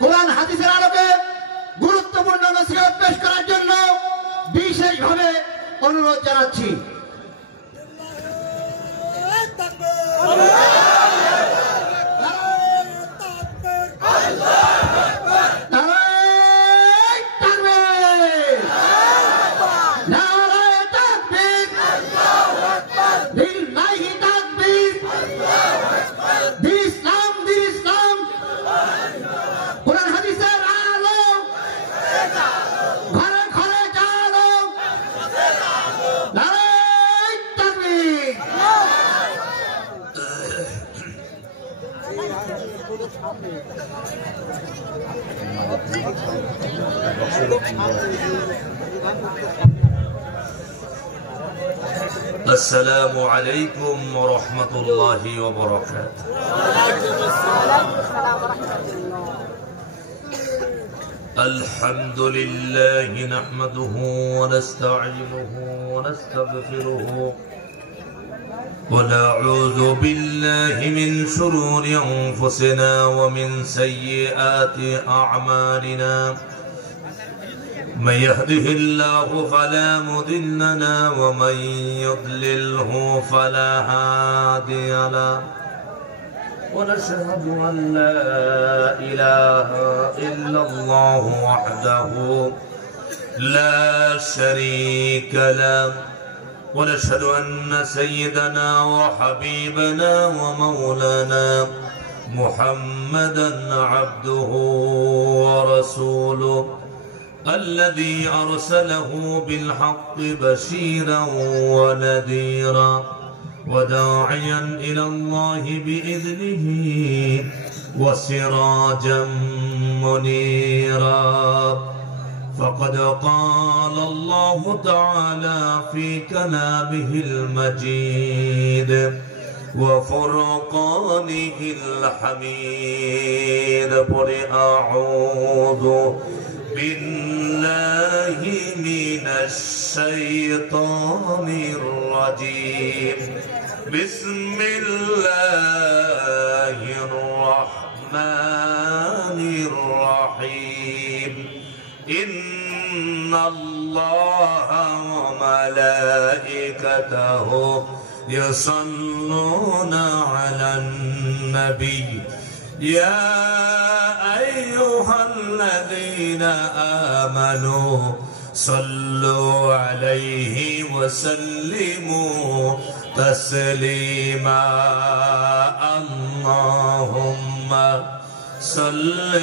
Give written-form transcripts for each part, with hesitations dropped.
কোরআন হাদিসের আলোকে গুরুত্বপূর্ণ নসিহত পেশ করার জন্য বিশেষভাবে অনুরোধ জানাচ্ছি। السلام عليكم ورحمة الله وبركاته. الحمد لله نحمده ونستعينه ونستغفره ونعوذ بالله من شرور أنفسنا ومن سيئات أعمالنا من يهده الله فلا مضل له ومن يضلله فلا هادي له ونشهد أن لا إله إلا الله وحده لا شريك له ونشهد أن سيدنا وحبيبنا ومولانا محمدا عبده ورسوله الذي أرسله بالحق بشيرا ونذيرا وداعيا إلى الله بإذنه وسراجا منيرا فقد قال الله تعالى في كلامه المجيد وفرقانه الحميد قل أعوذ بالله من الشيطان الرجيم بسم الله الرحمن الرحيم إن الله وملائكته يصلون على النبي يا أيها الذين آمنوا صلوا عليه وسلموا تسليما اللهم صل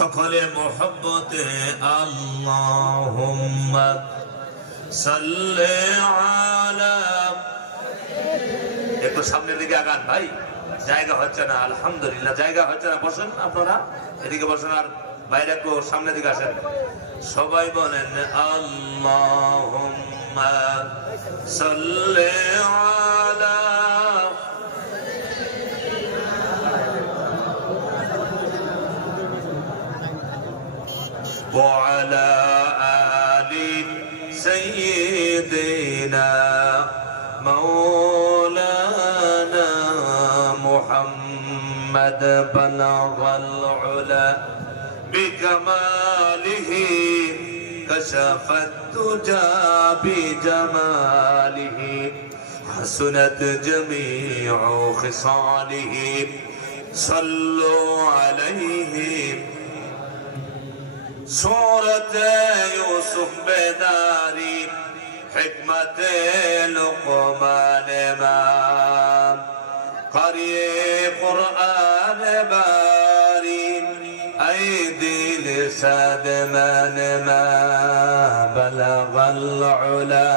সকলে মোহব্বতে আল্লাহুম্মা সাল্লি আলা একটু সামনের দিকে আগান ভাই জায়গা হচ্ছে না আলহামদুলিল্লাহ জায়গা হচ্ছে না বসেন আপনারা এদিকে বসেন আর বাইরে একটু সামনের দিকে আসেন সবাই বলেন আল্লাহুম্মা সাল্লি আলা وعلى آل سيدنا مولانا محمد بلغ العلا بكماله كشف الدجى بجماله حسنت جميع خصاله صلوا عليه صورت یوسف بیداری حکمت لقمان امام قاری قرآن باری ای دل صد من ما بلغ العلا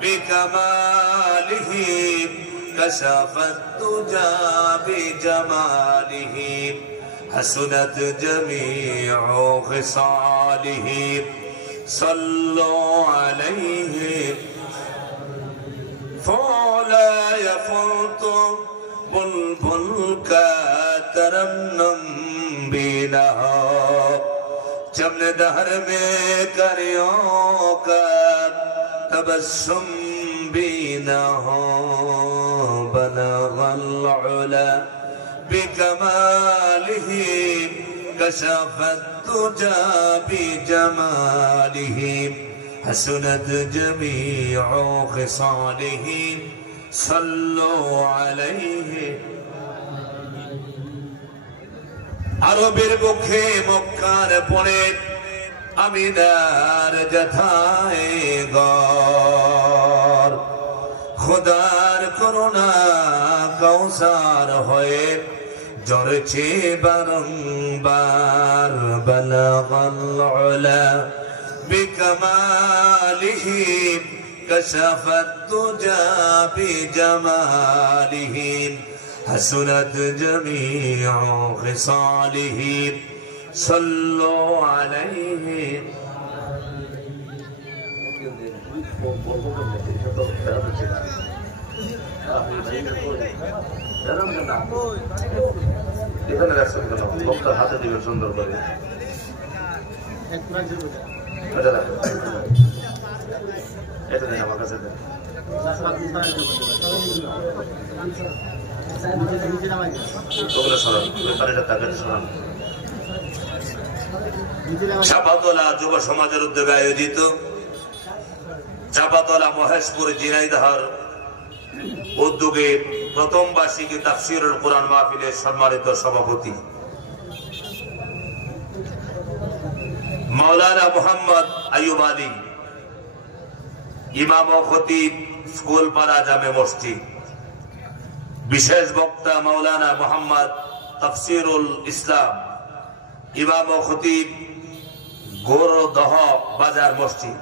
بکماله كشف الدجى بجماله حسنت جميع خصاله صلوا عليه فلا يفلت بلبل كات तरन्नुम भी न हो जमने दहर में करियों का तबस्सुम भी न हो बलगल उला बिकमालिही कशफत तुजा बिजमालिही हसनत जमीउ खिसालिही सल्लु अलैहि আরবের বুকে মক্কার পরে আমিনার জথায় গর খোদার করুণা কৌসার হয়ে ঝরছে বারংবার বালাগাল উলা বিকমালিহি কশফত তুজা বিজমালিহি حسنت جميع خصاله صلوا عليه এখানে রাখছেন কেন বক্তার হাতে দিবেন সুন্দর করে এটা দিন আমার কাছে দেন চাপাতলা যুব সমাজের উদ্যোগে আয়োজিত চাপাতলা মহেশপুর ঝিনাইদহ উদ্যোগে প্রথম বার্ষিকী তাফসীরুল কুরআন মাহফিলের সম্মানিত সভাপতি মাওলানা মোহাম্মদ আইয়ুব আলী ইমাম ও খতিব স্কুল পাড়া জামে মসজিদ বিশেষ বক্তা মাওলানা মোহাম্মদ তাফসীরুল ইসলাম ইমাম ও খতিব গোরদহ বাজার মসজিদ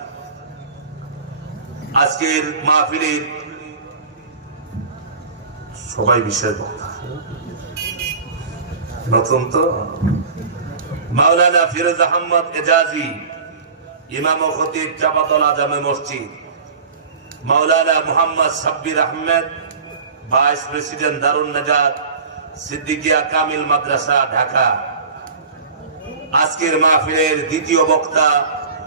আজকের মাহফিলের সবাই বিশেষ বক্তা নতুন তো মাওলানা ফিরোজ আহমদ এজাজি ইমাম ও খতিব চাপাতলা জামে মসজিদ মাওলানা মোহাম্মদ সাব্বির আহমেদ ভাইস প্রেসিডেন্ট দারুন নাজাত সিদ্দিকিয়া কামিল মাদ্রাসা ঢাকা আজকের মাহফিলের দ্বিতীয় বক্তা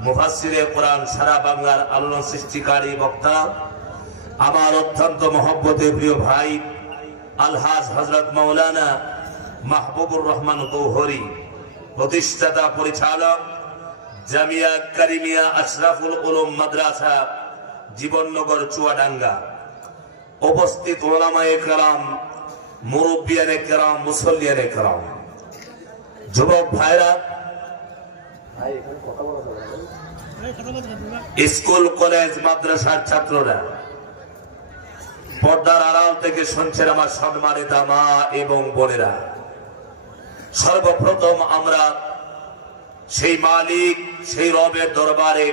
মুফাসসিরে কোরআন সারা বাংলার আলোড়ন সৃষ্টিকারী বক্তা আমার অত্যন্ত মহব্বতের প্রিয় ভাই আলহাজ হযরত মাওলানা মাহবুবুর রহমান গৌহরী প্রতিষ্ঠাতা পরিচালক জামিয়া কারিমিয়া আশরাফুল উলুম মাদ্রাসা জীবননগর চুয়াডাঙ্গা উপস্থিত উলামায়ে কেরাম মুরব্বিয়ানে কেরাম মুসল্লিয়ানে কেরাম যুবক ভাইরা স্কুল কলেজ মাদ্রাসার ছাত্ররা পর্দার আড়াল থেকে শুনছেন আমার সম্মানিত মা এবং বোনেরা সর্বপ্রথম আমরা সেই মালিক সেই রবের দরবারে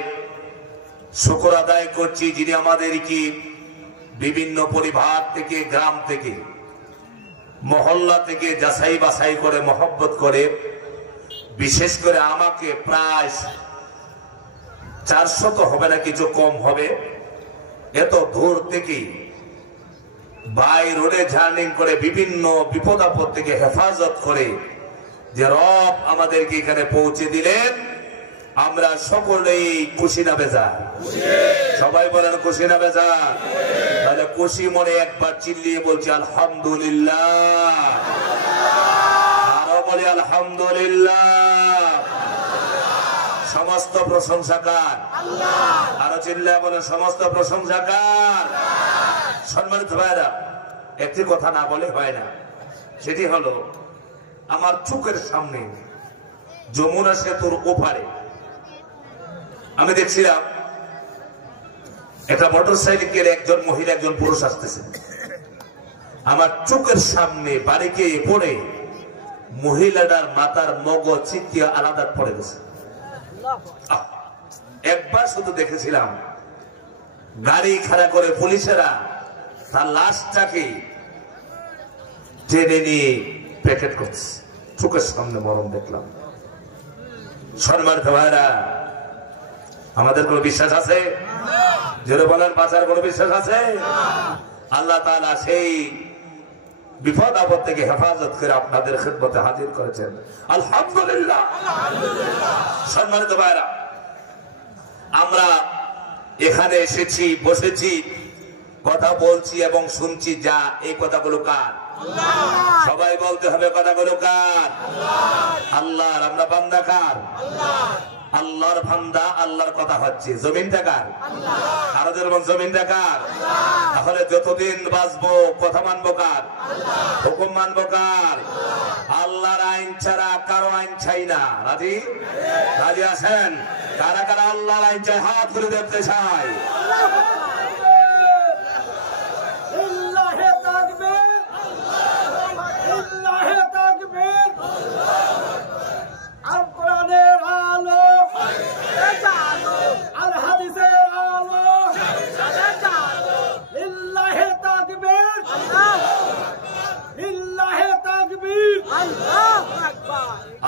শুকর আদায় করছি যিনি আমাদেরকে বিভিন্ন পরিবার থেকে গ্রাম থেকে মহল্লা থেকে যাচাই বাছাই করে মহব্বত করে বিশেষ করে আমাকে প্রায় 400 তো হবে না কিছু কম হবে এত দূর থেকে বাই রোডে জার্নিং করে বিভিন্ন বিপদ আপদ থেকে হেফাজত করে যে রব আমাদেরকে এখানে পৌঁছে দিলেন আমরা সকলেই খুশি না বেজার সবাই বলেন খুশি না বেজার তাহলে খুশি মনে একবার চিল্লিয়ে বলছি আলহামদুলিল্লাহ আরো বলি আলহামদুলিল্লাহ সমস্ত প্রশংসা কার আল্লাহ আরো চিল্লিয়ে বলেন সমস্ত প্রশংসা কার সম্মানিত ভাইরা একটি কথা না বলে হয় না সেটি হলো আমার চোখের সামনে যমুনা সেতুর ওপারে আমি দেখছিলাম একটা মোটরসাইকেলে একজন মহিলা একজন পুরুষ আসতেছে আমার চোখের সামনে বাড়িকে পড়ে মহিলাটার মাথার মগজ চিত্তিয়া আলাদা পড়ে গেছে একবার শুধু দেখেছিলাম গাড়ি খাড়া করে পুলিশেরা তার লাশটাকে টেনে নিয়ে প্যাকেট করছে চোখের সামনে মরণ দেখলাম সম্মানিত ভাইরা আমাদের কোন বিশ্বাস আছে যেটা বলেন বাঁচার কোন বিশ্বাস আছে আল্লাহ তাআলা সেই বিপদ আপদ থেকে হেফাজত করে আপনাদের খেদমতে হাজির করেছেন। আলহামদুলিল্লাহ। সম্মানিত ভাইরা, আমরা এখানে এসেছি, বসেছি, কথা বলছি এবং শুনছি, যা এই কথাগুলো কার? সবাই বলতে হবে কথাগুলো কার? আল্লাহর। আমরা বান্দা কার? আল্লাহর বান্দা। আল্লাহর কথা হচ্ছে। জমিনটা কার? আরো যেমন জমিনটা কার? তাহলে যতদিন বাঁচবো কথা মানবো কার? হুকুম মানবো কার? আল্লাহর আইন ছাড়া কারো আইন চাই না। রাজি? রাজি আছেন? কারা কারা আল্লাহর আইন চাই? হাত তুলে দেখতে চাই।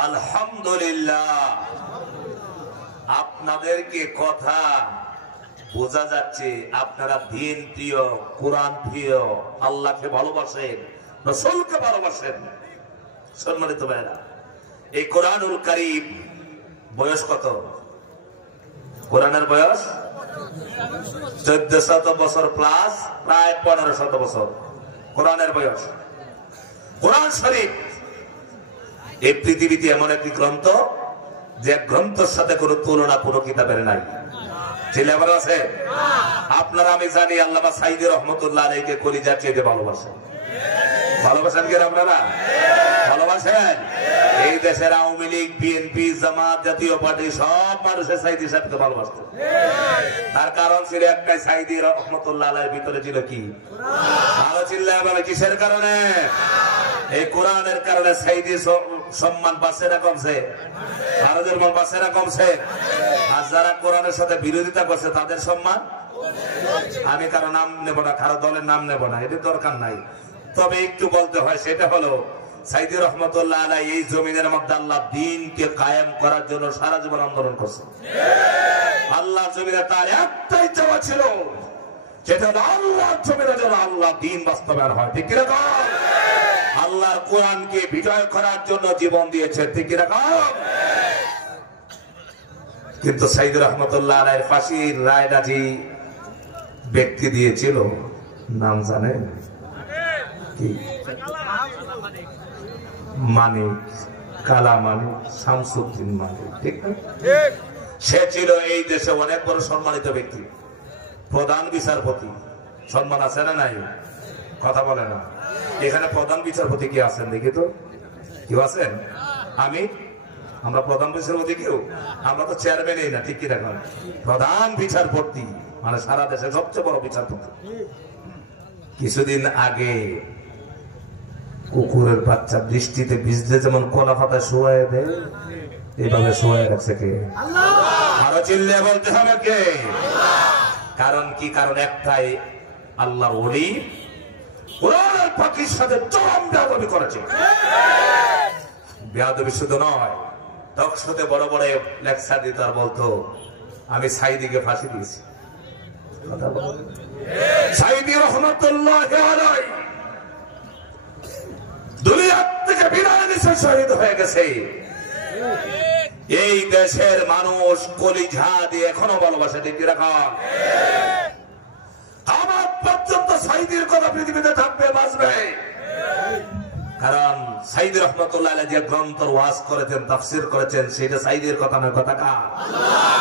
আলহামদুলিল্লাহ। আপনাদেরকে কথা বোঝা যাচ্ছে আপনারা দিন প্রিয়, কোরআন প্রিয়, আল্লাহকে ভালোবাসেন, রাসূলকে ভালোবাসেন। সম্মানিত ভাইরা, এই কোরআনুল কারীম বয়স কত? কোরআনের বয়স 1400 বছর প্লাস, প্রায় 1500 বছর কোরআনের বয়স। কোরআন শরীফ এই পৃথিবীতে এমন একটি গ্রন্থ যে গ্রন্থের সাথে কোনো তুলনা কোনো কিতাবের নাই। ছেলে আবার আছে? আপনারা, আমি জানি আল্লামা সাঈদী রহমতুল্লাহ আলাইহিকে কলিজা চেয়ে ভালোবাসেন। ভালোবাসেন কি আপনারা? ভালোবাসেন? এই দেশের আওয়ামী লীগ, বিএনপি, জামাত, জাতীয় পার্টি সব মানুষের সাঈদী সাহেবকে ভালোবাসত। তার কারণ ছিল একটাই, সাঈদী রহমতুল্লাহ আলাইহির ভিতরে ছিল কি? আরো চিল্লায় বলে কিসের কারণে? এই কোরআনের কারণে সাঈদী সম্মান বাঁচে না কমছে? আরো যেমন বাঁচে না কমছে? আর যারা কোরআনের সাথে বিরোধিতা করছে তাদের সম্মান, আমি কারো নাম নেব না, কারো দলের নাম নেব না, এটার দরকার নাই। তবে একটু বলতে হয়, সেটা হলো সাঈদী রহমতুল্লাহ আলাইহি এই জমিনের মধ্যে আল্লাহ দ্বীনকে কায়েম করার জন্য সারা জীবন আন্দোলন করছে। আল্লাহর জমিনে তার একটাই চাওয়া ছিল, যেটা হলো আল্লাহর জমিনে যেন আল্লাহ দ্বীন বাস্তবায়ন হয়। ঠিক কি না? আল্লাহর কোরআনকে বিজয় করার জন্য জীবন দিয়েছে। ঠিক কি না? কিন্তু সাঈদী রহমতুল্লাহ আলাইহির ফাঁসির রায়টা যে ব্যক্তি দিয়েছিল, নাম জানেন কি? মানিক, কালা মানিক, শামসুদ্দিন মানিক। ঠিক না? সে ছিল এই দেশে অনেক বড় সম্মানিত ব্যক্তি, প্রধান বিচারপতি। সম্মান আছে না নাই? কথা বলে না। এখানে প্রধান বিচারপতি কি আছেন দেখি তো? কেউ আছেন? আমরা প্রধান বিচারপতি কেউ? আমরা তো চেয়ারম্যানই না। ঠিক কি দেখুন, প্রধান বিচারপতি মানে সারা দেশের সবচেয়ে বড় বিচারপতি। কিছুদিন আগে কুকুরের বাচ্চা বৃষ্টিতে ভিজতে যেমন কলা পাতা শোয়ায় দেয়, এইভাবে শোয়ায় রাখছে কে? আরো চিল্লে বলতে হবে কে? কারণ কি? কারণ একটাই, আল্লাহর ওলি কোরআনের পাখির সাথে চরম বেয়াদবি করেছে। বেয়াদবি শুধু নয়, টকশোতে বড় বড় লেকচার দিত আর বলতো আমি সাঈদীকে ফাঁসি দিয়েছি। সাঈদী রহমতুল্লাহ আলাইহি দুনিয়ার থেকে বিদায় নিয়ে শহীদ হয়ে গেছে। এই দেশের মানুষ কলিজা দিয়ে এখনো ভালোবাসে। ঠিক রাখা আমার পর্যন্ত সাঈদীর কথা পৃথিবীতে থাকবে, বাঁচবে। কারণ সাঈদী রহমতুল্লাহ আলাইহি যে গ্রন্থের ওয়াজ করেছেন, তাফসীর করেছেন, সেটা সাঈদীর কথা নয়। কথা কার?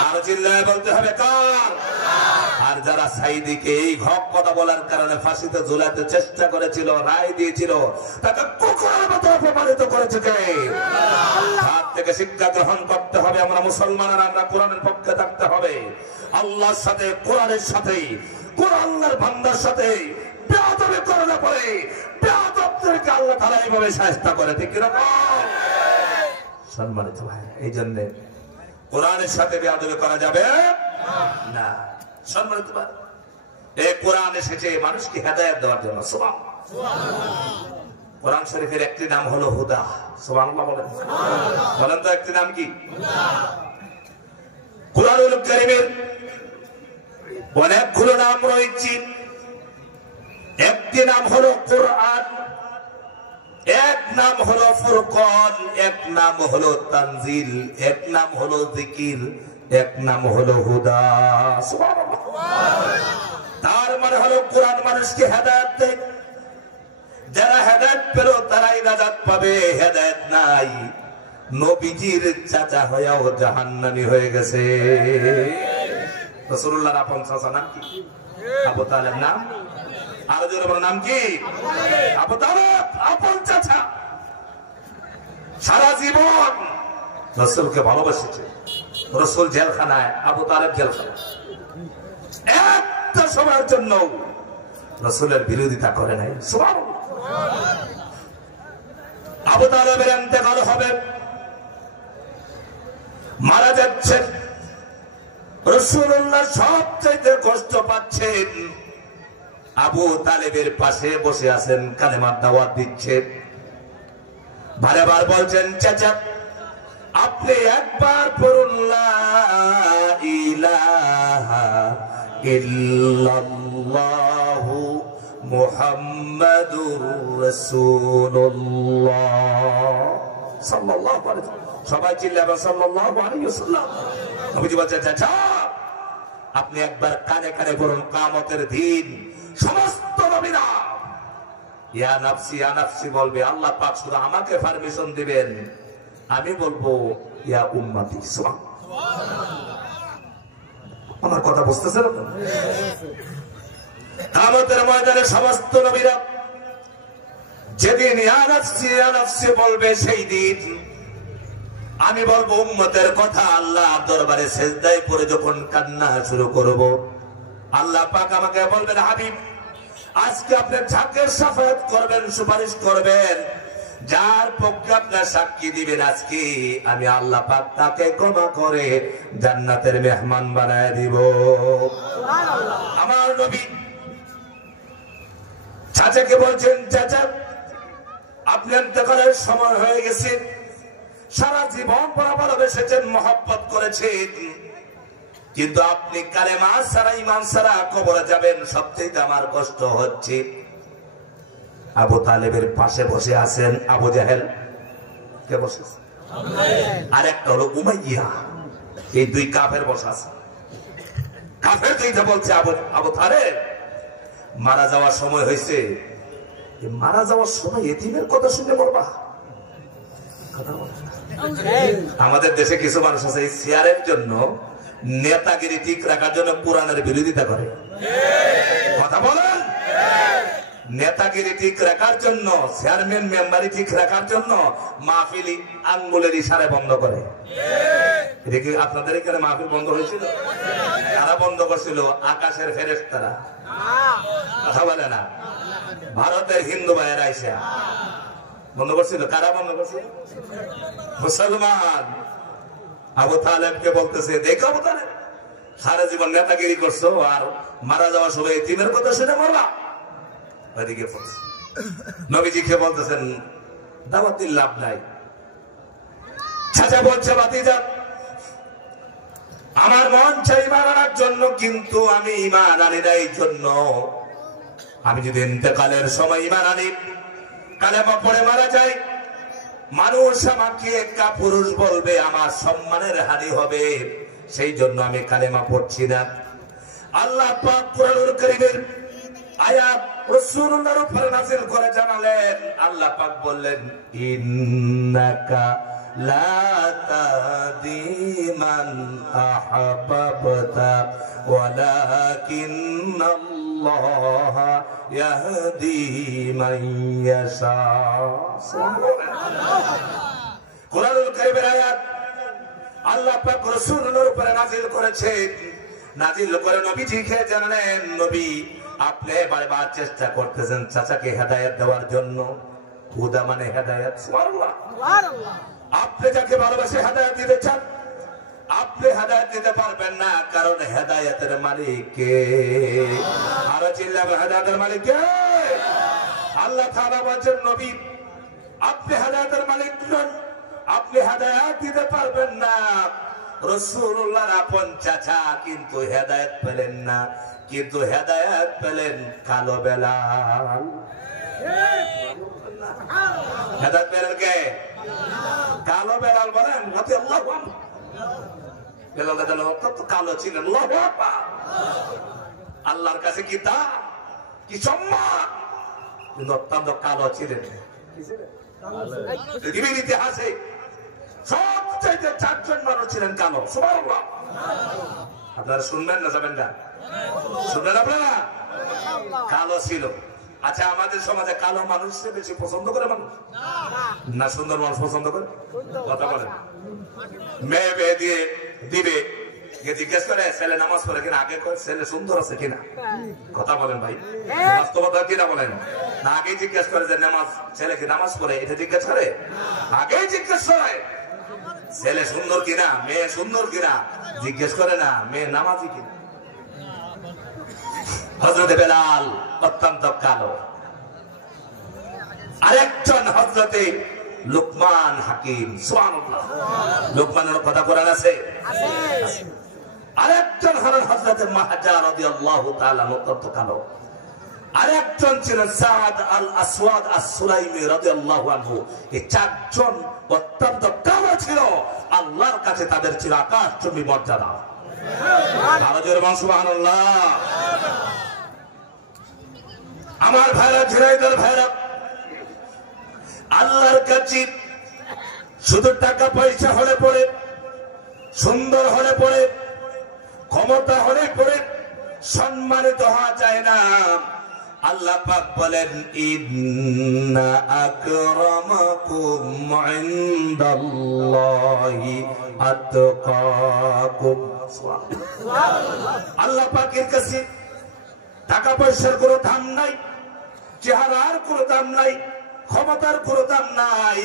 আর চিল্লায় বলতে হবে কার? আর যারা সাঈদীকে এই হক কথা বলার কারণে ফাঁসিতে ঝুলাতে চেষ্টা করেছিল, রায় দিয়েছিল, তাকে কুকুরের মতো অপমানিত করেছে কে? তার থেকে শিক্ষা গ্রহণ করতে হবে। আমরা মুসলমানেরা, আমরা কোরআনের পক্ষে থাকতে হবে। আল্লাহর সাথে, কোরআনের সাথে, কোরআনের বান্দার সাথে বেয়াদবি করলে পরে বেয়াদবদেরকে আল্লাহ তাআলা এইভাবে শায়েস্তা করে। ঠিক কি না? সম্মানিত ভাই, এই জন্য কোরআনের সাথে বেয়াদবি করা যাবে না। সম্মানিত ভাই, এই কোরআন এসেছে মানুষকে হেদায়েত দেওয়ার জন্য। সুবহানাল্লাহ। কোরআন শরীফের একটি নাম হলো হুদা। সুবহানাল্লাহ বলেন। বলেন তো একটি নাম কি? কোরআনুল কারীমের অনেকগুলো নাম রয়েছে। একটি নাম হলো কোরআন, এক নাম হলো ফুরকান, এক নাম হলো তানজিল, এক নাম হলো জিকির, এক নাম হলো হুদা। তার মানে হলো কোরআন মানুষকে হেদায়েত দেয়। যারা হেদায়েত পেল তারাই নাজাত পাবে, হেদায়েত নাই নবীজির চাচা হয়েও জাহান্নামী হয়ে গেছে। রাসূলুল্লাহর আপন চাচা নাম কি? আবু তালেব নাম। আর জোরে বলো নাম কি? আবু তালেব আপন চাচা। সারা জীবন রাসূলকে ভালোবেসেছে। রাসূল জেলখানায়, আবু তালেব জেলখানায়। একটা সময়ের জন্য রাসূলের বিরোধিতা করে নাই। সুবহানাল্লাহ। আবু তালেবের ইন্তেকাল হবে, মারা যাচ্ছেন। রাসূলুল্লাহ সবচাইতে কষ্ট পাচ্ছেন। আবু তালেবের পাশে বসে আছেন, কালেমার দাওয়াত দিচ্ছেন। বারবার বলছেন, চাচা আপনি একবার পড়ুন লা ইলাহা ইল্লাল্লাহু মুহাম্মাদুর রাসূলুল্লাহ সাল্লাল্লাহু আলাইহি ওয়াসাল্লাম। সবাই চিল্লাবেন সাল্লাল্লাহু আলাইহি ওয়াসাল্লাম। নবীজি বলছেন, চাচা আপনি একবার কানে কানে বলুন, কিয়ামতের দিন সমস্ত নবীরা ইয়া নাফসি ইয়া নাফসি বলবে। আল্লাহ পাক শুধু আমাকে পারমিশন দিবেন, আমি বলবো ইয়া উম্মতি। আমার কথা বুঝতেছেন? কিয়ামতের ময়দানে সমস্ত নবীরা যেদিন ইয়া নাফসি ইয়া নাফসি বলবে, সেই দিন আমি বলবো উম্মতের কথা। আল্লাহ দরবারে সেজদায় পড়ে যখন কান্না শুরু করব, আল্লাহ পাক আমাকে বলবেন, হাবিব আজকে আপনি যাকে শাফায়াত করবেন, সুপারিশ করবেন, যার পক্ষে আপনার সাক্ষী দিবেন, আজকে আমি আল্লাহ পাক তাকে ক্ষমা করে জান্নাতের মেহমান বানায় দিব। আমার নবী চাচাকে বলছেন, চাচা আপনি ইন্তেকালের সময় হয়ে গেছে, সারা জীবন ভালোবেসেছেন, মহব্বত করেছেন, কিন্তু আপনি কালেমা ছাড়া ঈমান ছাড়া কবরে যাবেন, সবচেয়ে আমার কষ্ট হচ্ছে। আবু তালেবের পাশে বসে আছেন আবু জাহেল, কে বসে আছে? আর একটা হলো উমাইয়া। এই দুই কাফের বসে আছে। কাফের দুইটা বলছে, আবু তালেব মারা যাওয়ার সময় হয়েছে, মারা যাওয়ার সময় এতিমের কথা শুনে মরবা? আমাদের দেশে কিছু মানুষ আছে এই চেয়ারের জন্য, নেতাগিরি ঠিক রাখার জন্য কোরআনের বিরোধিতা করে। কথা বলেন? নেতাগিরি ঠিক রাখার জন্য, চেয়ারম্যান মেম্বারি ঠিক রাখার জন্য মাহফিল আঙ্গুলের ইশারায় বন্ধ করে। এটা কি আপনাদের এখানে মাহফিল বন্ধ হয়েছিল? কারা বন্ধ করছিল? আকাশের ফেরেশতারা। কথা বলে না? ভারতের হিন্দু ভাইয়েরা আইসা বন্ধ করছিল। কারা বন্ধ করছিল? মুসলমান। আবু তালেবকে বলতেছে, দেখো আবু তালেব সারা জীবন নেতাগিরি করছো, আর মারা যাওয়ার সময় এতিমের কথা শুনে মরবা? ওইদিকে নবীজিকে বলতেছেন, দাওয়াত দিলে লাভ নাই। চাচা বলছে, ভাতিজা আমার মন চাই ঈমান আনার জন্য, কিন্তু আমি ঈমান আনি না। এই জন্য আমি যদি ইন্তেকালের সময় ঈমান আনি, কালেমা পড়ে মারা যায়, মানুষ আমাকে একটা পুরুষ বলবে, আমার সম্মানের হানি হবে, সেই জন্য আমি কালেমা পড়ছি না। আল্লাহ পাক কোরআনুল কারীমের আয়াত রাসূলুল্লাহর উপর নাযিল করে জানালেন, আল্লাহ পাক বললেন, ইন্নাকা লা তাহদি মান আহাব্বাতা ওয়ালাকিন্নাল্লাহ ইয়াহদি মান ইয়াশা। কোরআনুল কারীমের আয়াত আল্লাহ পাক রাসূলুল্লাহর উপর নাযিল করেছেন। নাযিল করে নবীজিকে জানালেন, নবী আপনি বারবার চেষ্টা করতেছেন চাচাকে হেদায়েত দেওয়ার জন্য। হুদা মানে হেদায়েত। সুবহানাল্লাহ। আপনি যাকে ভালোবাসে হেদায়েত দিতে চান, আপনি হেদায়েত দিতে পারবেন না, কারণ হেদায়েতের মালিক কে? আরো চিল্লাবেন, হেদায়েতের মালিক কে? আল্লাহ তাআলা বলেন, নবী আপনি হেদায়েতের মালিক নন, আপনি হেদায়েত দিতে পারবেন না। রাসূলুল্লাহর আপন চাচা কিন্তু হেদায়েত পেলেন না, কিন্তু হেদায়েত পেলেন কালো বেলাল। হেদায়েত বেলাল কে? কালো বেলাল বলেন রাদিয়াল্লাহু আনহু। বেলাল রাদিয়াল্লাহু অত্যন্ত কালো ছিলেন। আল্লাহু আকবার। আল্লাহর কাছে কি দাম, কি সম্মান, কিন্তু অত্যন্ত কালো ছিলেন। পৃথিবীর ইতিহাসে সবচাইতে 4 জন মানুষ ছিলেন কালো। সুবহানাল্লাহ। আপনারা শুনবেন না যাবেন না? শুনবেন আপনারা? কালো ছিল। আচ্ছা, আমাদের সমাজে কালো মানুষকে বেশি পছন্দ করে মানুষ না সুন্দর মানুষ পছন্দ করে? কথা বলেন। মেয়ে বিয়ে দিয়ে দিবে, জিজ্ঞেস করে ছেলে নামাজ পড়ে কিনা, আগে ছেলে সুন্দর আছে কিনা। কথা বলেন ভাই, বাস্তবতা কিনা বলেন না? আগে জিজ্ঞেস করে যে নামাজ, ছেলে কি নামাজ পড়ে, এটা জিজ্ঞেস করে? আগে জিজ্ঞেস করে ছেলে সুন্দর কিনা, মেয়ে সুন্দর কিনা, জিজ্ঞেস করে না মেয়ে নামাজি কিনা। হযরতে বেলাল অত্যন্ত কালো। আরেকজন হযরতে লুকমান হাকিম। সুবহানাল্লাহ। লুকমানের কথা কোরআন আছে? আরেকজন হলেন হযরতে মাহজা রাদিয়াল্লাহু তাআলা, অত্যন্ত কালো। আরেকজন ছিলেন সাদ আল আসওয়াদ আস-সুলাইমি রাদিয়াল্লাহু আনহু। এই 4 জন অত্যন্ত কালো ছিল। আল্লাহর কাছে তাদের ছিল আকাশচুম্বী মর্যাদা। সুবহানাল্লাহ। আমার ভাইরা, ঝিনাইদের ভাইরা, আল্লাহর কাছে শুধু টাকা পয়সা হলে পড়ে, সুন্দর হলে পড়ে, ক্ষমতা হলে পড়ে সম্মানিত হওয়া যায় না। আল্লাহ পাক বলেন ইন্না আকরামাকুম ইনদাল্লাহি আতকাকুম। আল্লাহ পাকের কাছে টাকা পয়সার কোনো দাম নাই, চেহারার কোনো দাম নাই, ক্ষমতার কোনো দাম নাই।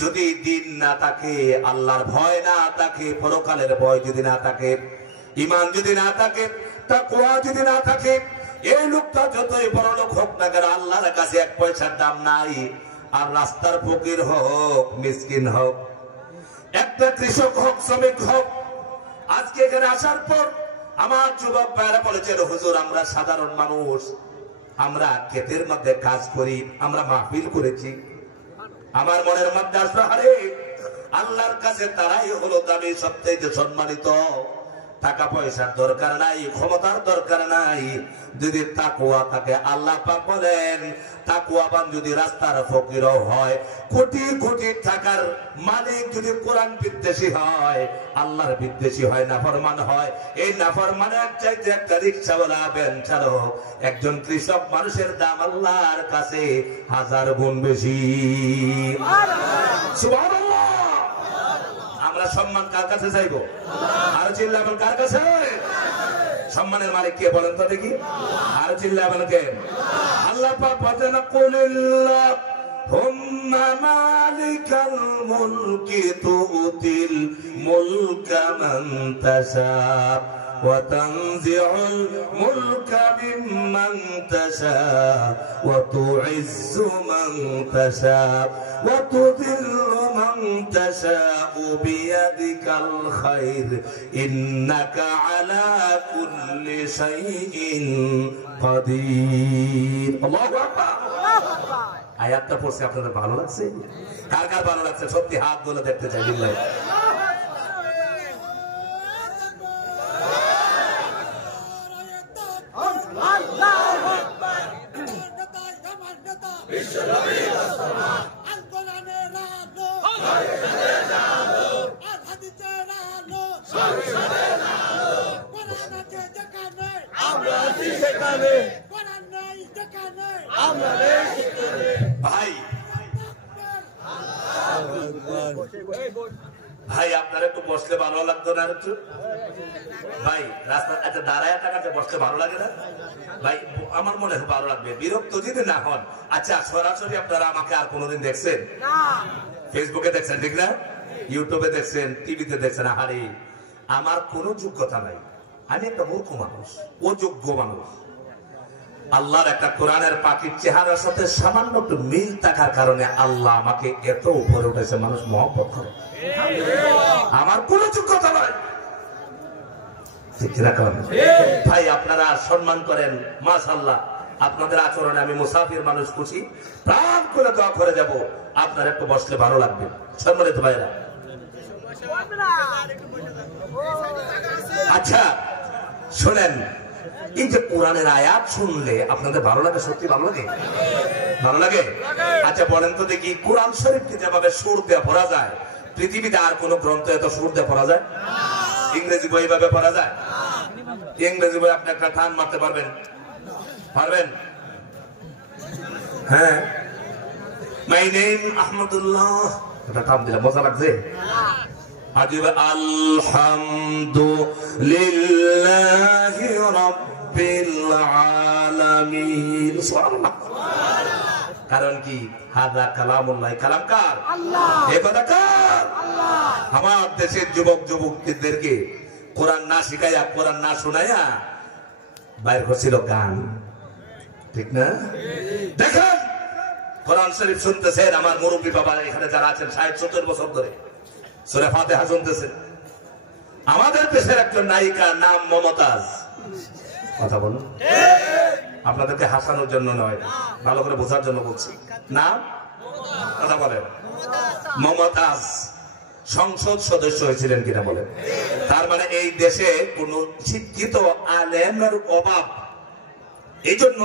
যদি দিন না থাকে, আল্লাহর ভয় না থাকে, পরকালের ভয় যদি না থাকে, ঈমান যদি না থাকে, তাকওয়া যদি না থাকে, এই লোকটা যতই বড় লোক হোক না কেন, আল্লাহর কাছে 1 পয়সার দাম নাই। আর রাস্তার ফকির হোক, মিসকিন হোক, একটা কৃষক হোক, শ্রমিক হোক, আজকে এখানে আসার পর আমার যুবক ভাইরা বলেছেন হুজুর আমরা সাধারণ মানুষ, আমরা ক্ষেতের মধ্যে কাজ করি, আমরা মাহফিল করেছি। আমার মনের মধ্যে আসলো আরে আল্লাহর কাছে তারাই হলো দামি, সবচেয়ে সম্মানিত। টাকা পয়সার দরকার নাই, ক্ষমতার দরকার নাই, যদি তাকওয়া থাকে। আল্লাহ পাক বলেন তাকওয়াবান যদি রাস্তার ফকিরও হয়, কোটি কোটি টাকার মালিক যদি কোরআন বিদ্বেষী হয়, আল্লাহর বিদ্বেষী হয়, নাফরমান হয়, এই নাফরমানের চাইতে একটা রিকশাওয়ালা, ভ্যান চালক, একজন কৃষক মানুষের দাম আল্লাহর কাছে 1000 গুণ বেশি। সুবহানাল্লাহ। আমরা সম্মান কার কাছে চাইবো? আর চিল্লাবেন কার কাছে? সম্মানের মালিক কে বলেন তো দেখি? আর চিল্লাবেন কে? আল্লাহ পাক বলেন কুলিল্লাহ হুম্মা মালিকাল মুলকি তুতিল মুলকা মান তাশা ওয়া তানজিউল মুলকা মিম্মান তাশা ওয়া তুইজ্জু মান তাশা ওয়া তুযিল্লু মান তাশা বিয়াদিকাল খায়র ইন্নাকা আলা কুল্লি শাইইন কাদির। আল্লাহু আকবার। আয়াতটা পড়ছে আপনাদের ভালো লাগছে? কার কার ভালো লাগছে? সত্যি হাত তুলে দেখতে চাই। বিল্লাহ ভাই, ভাই আপনারা একটু বসলে ভালো লাগতো না? একটু ভাই রাস্তা আচ্ছা দাঁড়ায় টাকাতে বসতে ভালো লাগে না ভাই? আমার মনে হয় ভালো লাগবে, বিরক্ত যদি না হন। আচ্ছা সরাসরি আপনারা আমাকে আর কোনোদিন দেখছেন? ফেসবুকে দেখছেন ঠিক না? ইউটিউবে দেখছেন, টিভিতে দেখছেন। আরে আমার কোনো যোগ্যতা নাই, আমি একটা মূর্খ মানুষ, অযোগ্য মানুষ। আল্লাহর একটা কোরআনের পাখির চেহারার সাথে সামান্য একটু মিল থাকার কারণে আল্লাহ আমাকে এত উপরে উঠেছে, মানুষ মহব্বত করে। আমার কোনো যোগ্যতা নয়। ভাই আপনারা সম্মান করেন, মাশাআল্লাহ। আপনাদের আচরণে আমি মুসাফির মানুষ খুশি, প্রাণ করে দোয়া করে যাব, আপনার একটু বসলে ভালো লাগবে। সম্মানিত ভাইরা, আচ্ছা শোনেন, এই যে কোরআনের আয়াত শুনলে আপনাদের ভালো লাগে? সত্যি ভালো লাগে? ভালো লাগে? আচ্ছা বলেন তো দেখি, কোরআন শরীফকে যেভাবে সুর দিয়ে পড়া যায়, পৃথিবীতে আর কোন গ্রন্থ এত সুর দিয়ে পড়া যায়? ইংরেজি বই ভাবে পড়া যায়? ইংরেজি বই আপনি একটা টান মারতে পারবেন? পারবেন? হ্যাঁ, মাই নেম আহমদুল্লাহ, এটা টান দিলে মজা লাগছে। আলহামদুলিল্লাহি রাব্বিল আলামিন। সুবহানাল্লাহ। কারণ কি? হাযা কালামুল্লাহ। কালাম কার? আল্লাহ। এ কথা কার? আল্লাহ। আমার দেশের যুবক যুবতীদেরকে কোরআন না শিখাইয়া, কোরআন না শোনাইয়া বাইর হচ্ছিল গান, ঠিক না? দেখেন কোরআন শরীফ শুনতেছেন আমার মুরব্বী বাবা এখানে যারা আছেন ৬০-৭০ বছর ধরে সূরা ফাতিহা শুনতেছেন। আমাদের দেশের একজন নায়িকা, নাম মমতাজ। কথা বলুন, আপনাদেরকে হাসানোর জন্য নয়, ভালো করে বোঝার জন্য বলছি। নাম কথা বলেন, মমতাজ সংসদ সদস্য হয়েছিলেন কিনা বলেন? তার মানে এই দেশে কোন শিক্ষিত আলেমের অভাব, এই জন্য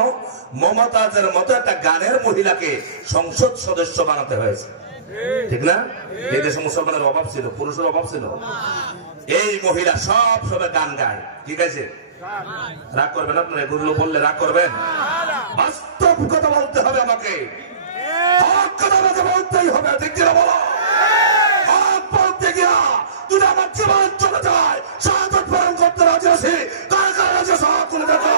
মমতাজের মতো একটা গানের মহিলাকে সংসদ সদস্য বানাতে হয়েছে, ঠিক না? এই দেশে মুসলমানের অভাব ছিল, পুরুষের অভাব ছিল। এই মহিলা সব সময় গান গায়, ঠিক আছে? রাগ করবেন আপনারা? এগুলো বললে রাগ করবেন? বাস্তব কথা বলতে হবে আমাকে, হক কথা আমাকে বলতেই হবে, ঠিক কিনা বলো? হক বলতে গিয়া যদি আমার জীবন চলে যায়, শাহাদাত বরণ করতে রাজি আছি। কার কার রাজি আছে? হক করে দেখো।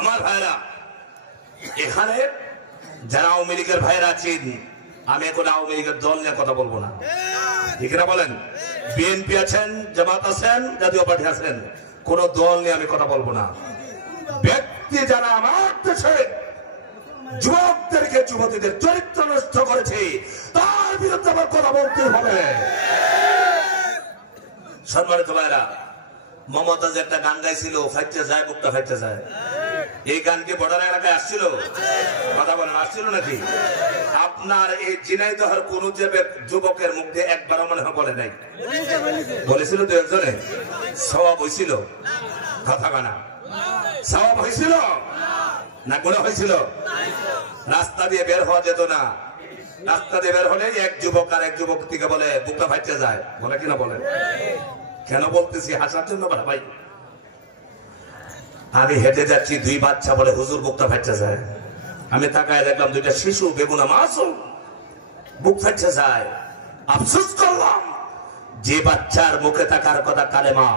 আমার ভাইরা, এখানে যারা আওয়ামী লীগের ভাইরা আছেন, আমি এখন আওয়ামী লীগের দল নিয়ে কথা বলবো না, ঠিক না বলেন? বিএনপি আছেন, জামাত আছেন, জাতীয় পার্টি আছেন, কোন দল নিয়ে আমি কথা বলবো না। ব্যক্তি যারা আমার দেশে যুবকদেরকে, যুবতীদের চরিত্র নষ্ট করেছে, তার বিরুদ্ধে আমার কথা বলতে হবে। সম্মানিত ভাইরা, মমতাজ একটা গান গাইছিল, ফাইটে যায় বুকটা ফাইটে যায়। এই গান কি বর্ডার এলাকায় আসছিল? কথা বলেন, আসছিল নাকি? আপনার এই ঝিনাইদহের কোন যুবকের মুখে একবারও মনে হয় বলে নাই? বলেছিল তো একজনে? সওয়াব হয়েছিল? কথা কানা সওয়াব হয়েছিল না? গুনাহ হয়েছিল? রাস্তা দিয়ে বের হওয়া যেত না, রাস্তা দিয়ে বের হলে এক যুবক আর এক যুবক থেকে বলে বুকটা ফাইটে যায়, বলে কিনা বলেন? কেন বলতেছি? হাসার জন্য ভাই। আমি হেঁটে যাচ্ছি, দুই বাচ্চা বলে হুজুর বুকটা ফাইটে যায়। আমি তাকায় দেখলাম দুইটা শিশু বেগুনা মাসুম, বুক ফাইটে যায়। আফসোস করলাম, যে বাচ্চার মুখে থাকার কথা কালেমা,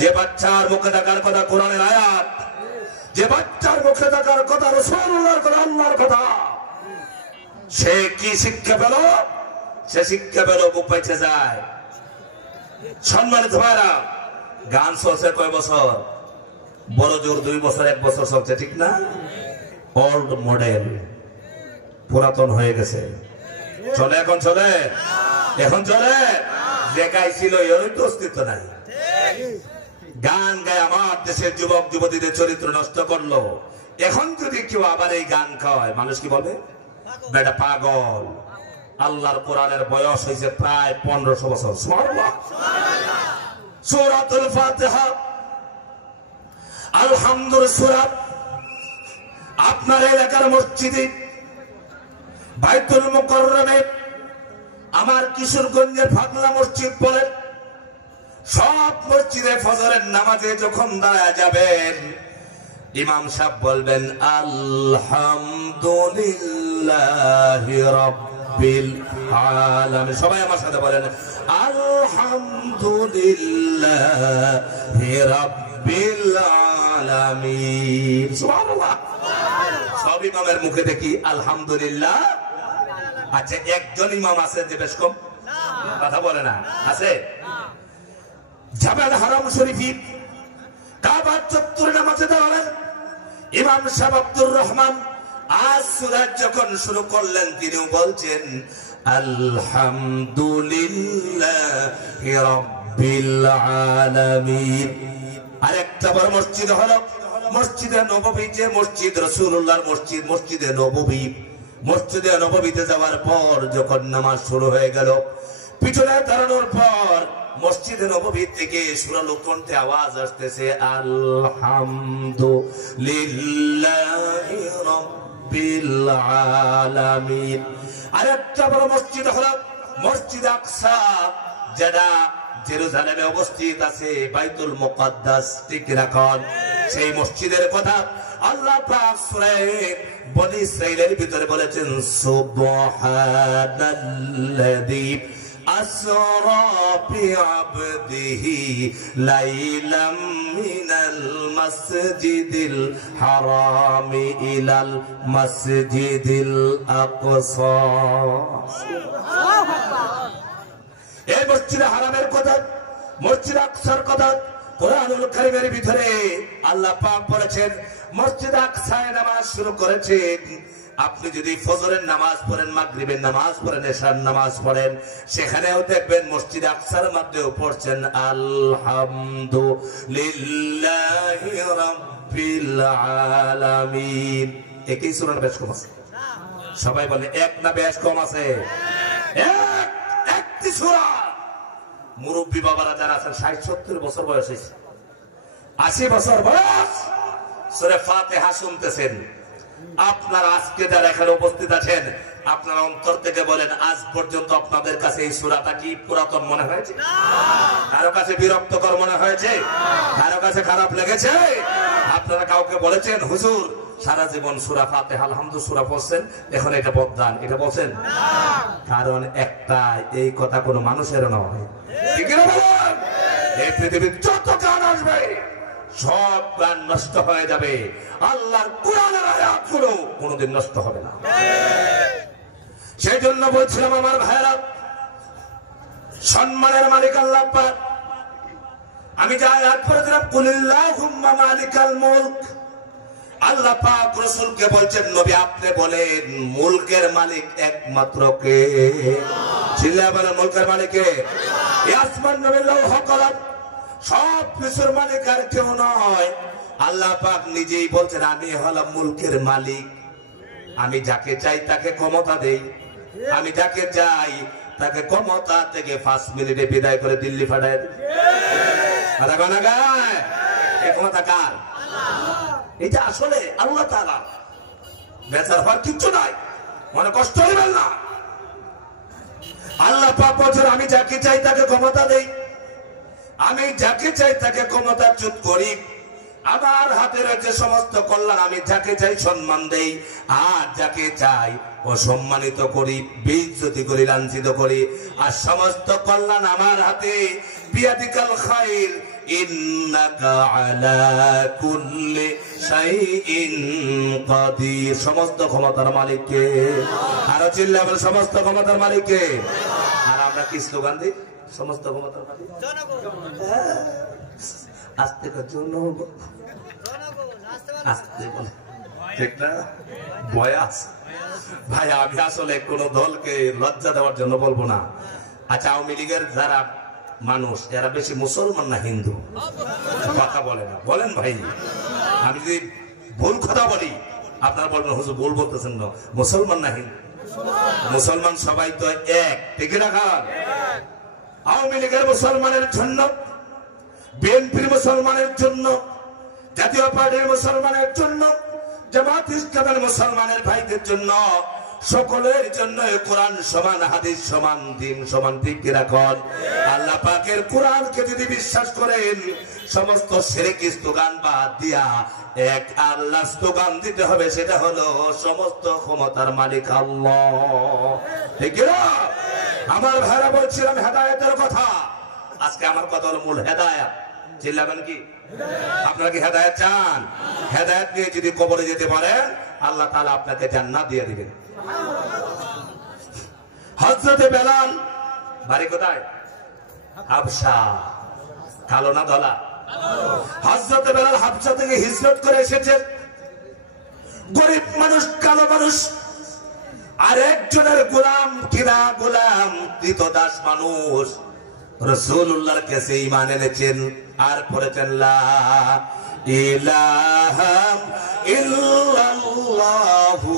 যে বাচ্চার মুখে থাকার কথা কোরআনের আয়াত, যে বাচ্চার মুখে থাকার কথা রাসূলুল্লাহর কথা, আল্লাহর কথা, সে কি শিক্ষা পেল? সে শিক্ষা পেল বুক ফাইটে যায়। সম্মানিত ভাইরা, গান চলছে কয় বছর? বড় জোর 2 বছর 1 বছর চলছে, ঠিক না? ওল্ড মডেল, পুরাতন হয়ে গেছে। চলে? এখন চলে? এখন চলে? যে গাইছিল এর তো অস্তিত্ব নাই। গান গায়ে আমার দেশের যুবক যুবতীদের চরিত্র নষ্ট করলো। এখন যদি কেউ আবার এই গান খাওয়ায়, মানুষ কি বলবে? বেটা পাগল। আল্লাহর কোরআনের বয়স হয়েছে প্রায় 1500 বছর। সুবহানাল্লাহ। সূরাতুল ফাতিহা, আলহামদুলিল্লাহ সূরা আপনার এলাকার মসজিদে, বাইতুল মুকাররমে, আমার কিশোরগঞ্জের ফাগলা মসজিদ বলেন, সব মসজিদে ফজরের নামাজে যখন দাঁড়ায় যাবেন, ইমাম সাহেব বলবেন আলহামদুলিল্লাহি রাব্বিল আলামিন। সবাই আমার সাথে বলেন আলহামদুলিল্লাহি রাব্বিল রাব্বিল আলামিন। সুবহানাল্লাহ। সব ইমামের মুখে দেখি আলহামদুলিল্লাহ। আচ্ছা, একজন ইমাম আছে যে বেশ কম কথা বলে না? আছে? জাবেল হারাম শরীফ কাবা চত্বরে নামাজে দাঁড়ালেন ইমাম সাহেব আব্দুর রহমান। আজ সূরা যখন শুরু করলেন তিনিও বলছেন আলহামদুলিল্লাহি রাব্বিল আলামিন। আরেকটা বড় মসজিদ হলো মসজিদে নববী, যে মসজিদ রাসূলুল্লাহর মসজিদ, মসজিদে নববী। মসজিদে নববীতে যাওয়ার পর যখন নামাজ শুরু হয়ে গেল, পিছনে দাঁড়ানোর পর মসজিদে নববী থেকে সুরালো কণ্ঠে আওয়াজ আসতেছে আলহামদুলিল্লাহি রাব্বিল আলামিন। আরেকটা বড় মসজিদ হলো মসজিদ আকসা, যেটা জেরুজালেমে অবস্থিত আছে, বাইতুল মুকাদ্দাস। ঠিক রাখুন, সেই মসজিদের কথা আল্লাহ পাক সূরা বনী ইসরাঈলের ভিতরে বলেছেন সুবহানাল্লাযী আসরা বিআবদিহি লাইলাম মিনাল মাসজিদিল হারামি ইলাল মাসজিদিল আকসা। এই মসজিদে হারামের কথা, মসজিদ আকসার কথা কোরআনুল কারীমের ভিতরে আল্লাহ পাক বলেছেন মসজিদ আকসায় নামাজ শুরু করেছেন। আপনি যদি ফজরের নামাজ পড়েন, মাগরিবের নামাজ পড়েন, এশার নামাজ পড়েন, সেখানেও দেখবেন মসজিদ আকসার মধ্যেও পড়ছেন আলহামদুলিল্লাহি রাব্বিল আলামিন। একই সূরার বেশ কম আছে? সবাই বলে এক না বেশ কম আছে? একটি সূরা। মুরব্বী বাবারা যারা আছেন ৬০-৭০ বছর বয়স হয়েছে, ৮০ বছর বয়স, সূরা ফাতিহা শুনতেছেন। আপনারা আজকে যারা এখানে উপস্থিত আছেন, আপনারা অন্তর থেকে বলেন আজ পর্যন্ত আপনাদের কাছে এই সূরাটা কি পুরাতন মনে হয়েছে? কারো কাছে বিরক্তকর মনে হয়েছে? কারো কাছে খারাপ লেগেছে? আপনারা কাউকে বলেছেন হুজুর সারা জীবন সূরা ফাতিহা আলহামদুলিল্লাহ সূরা পড়ছেন, এখন এটা বদদান, এটা বলছেন? কারণ একটা, এই কথা কোনো মানুষের নয়। ঠিক না বলেন? এই পৃথিবীর যত গান আসবে সব গান নষ্ট হয়ে যাবে, আল্লাহর কোরআনের আয়াতগুলো কোনোদিন নষ্ট হবে না। সেই জন্য বলছিলাম আমার ভাইরা, সম্মানের মালিক আল্লাহ পাক। আমি যে আয়াত পড়েছিলাম কুলিল্লাহুম্মা মালিকাল মুলক, আল্লাহ পাক রাসূলকে বলছেন নবী আপনি বলেন মুলকের মালিক একমাত্র কে? চিল্লায়া বলেন মুলকের মালিক কে? এই আসমান জমিন লৌহ কলম সব কিছুর মালিক আর কেউ নয়। আল্লাহ পাক নিজেই বলছেন আমি হলাম মুলকের মালিক। আমি যাকে চাই তাকে ক্ষমতা দেই, আমি যাকে চাই তাকে ক্ষমতা থেকে 5 মিনিটে বিদায় করে দিল্লি পাঠায়। এই ক্ষমতা কার? এটা আসলে আল্লাহ তাআলা। বেচার হওয়ার কিচ্ছু নাই, মনে কষ্ট হইবেন না। আল্লাহ পাক বলেন আমি যাকে চাই তাকে ক্ষমতা দেই, আমি যাকে চাই তাকে ক্ষমতাচ্যুত করি। আমার হাতে রয়েছে সমস্ত কল্যাণ, আমি যাকে চাই সম্মান দেই, আর যাকে চাই অসম্মানিত করি, বেইজ্জতি করি, লাঞ্ছিত করি। আর সমস্ত কল্যাণ আমার হাতে। বিয়াদিকাল খায়র ইন্নাকা আলা কুল্লি শাইইন কাদির। সমস্ত ক্ষমতার মালিক কে? আরো চিল্লা বলে সমস্ত ক্ষমতার মালিক কে? আর আমরা কি স্লোগান দিই? সমস্ত ক্ষমতার মালিক জনগণ। আস্তে জনগণ, আস্তে বলে, ঠিক না? বয়াস ভাই, আমি আসলে কোন দলকে লজ্জা দেওয়ার জন্য বলবো না। আচ্ছা, আওয়ামী লীগের যারা মানুষ এরা বেশি মুসলমান না হিন্দু? কথা বলে না, বলেন ভাই। আমি যদি ভুল কথা বলি আপনারা বলবেন হুজুর ভুল বলতেছেন না। মুসলমান না হিন্দু? মুসলমান সবাই তো এক, ঠিক না? আওয়ামী লীগের মুসলমানের জন্য, বিএনপির মুসলমানের জন্য, জাতীয় পার্টির মুসলমানের জন্য, জামাত ইসলামের মুসলমানের ভাইদের জন্য, সকলের জন্য কোরআন সমান, হাদিস সমান, দিন সমান। ঠিক রাখুন। আল্লাহ পাকের কোরআনকে যদি বিশ্বাস করেন, সমস্ত শিরকি স্লোগান বাদ দিয়া এক আল্লাহ স্লোগান দিতে হবে, সেটা হলো সমস্ত ক্ষমতার মালিক আল্লাহ। ঠিক না? আমার ভাইরা বলছিলাম হেদায়েতের কথা। আজকে আমার কথা হলো মূল হেদায়েত। চিল্লাবেন কি? আপনারা কি হেদায়েত চান? হেদায়েত নিয়ে যদি কবরে যেতে পারেন আল্লাহ তাআলা আপনাকে জান্নাত দিয়ে দিবেন। হযরতে বেলাল বাড়ি কোথায়? হাবশা। কালো না ধলা? হযরতে বেলাল হাবশা থেকে হিজরত করে এসেছেন। গরিব মানুষ, কালো মানুষ, আর একজনের গোলাম, কিরা গোলাম, ক্রীতদাস মানুষ। রাসূলুল্লাহর কাছে ঈমান এনেছেন আর পড়েছেন লা ইলাহা ইল্লাল্লাহু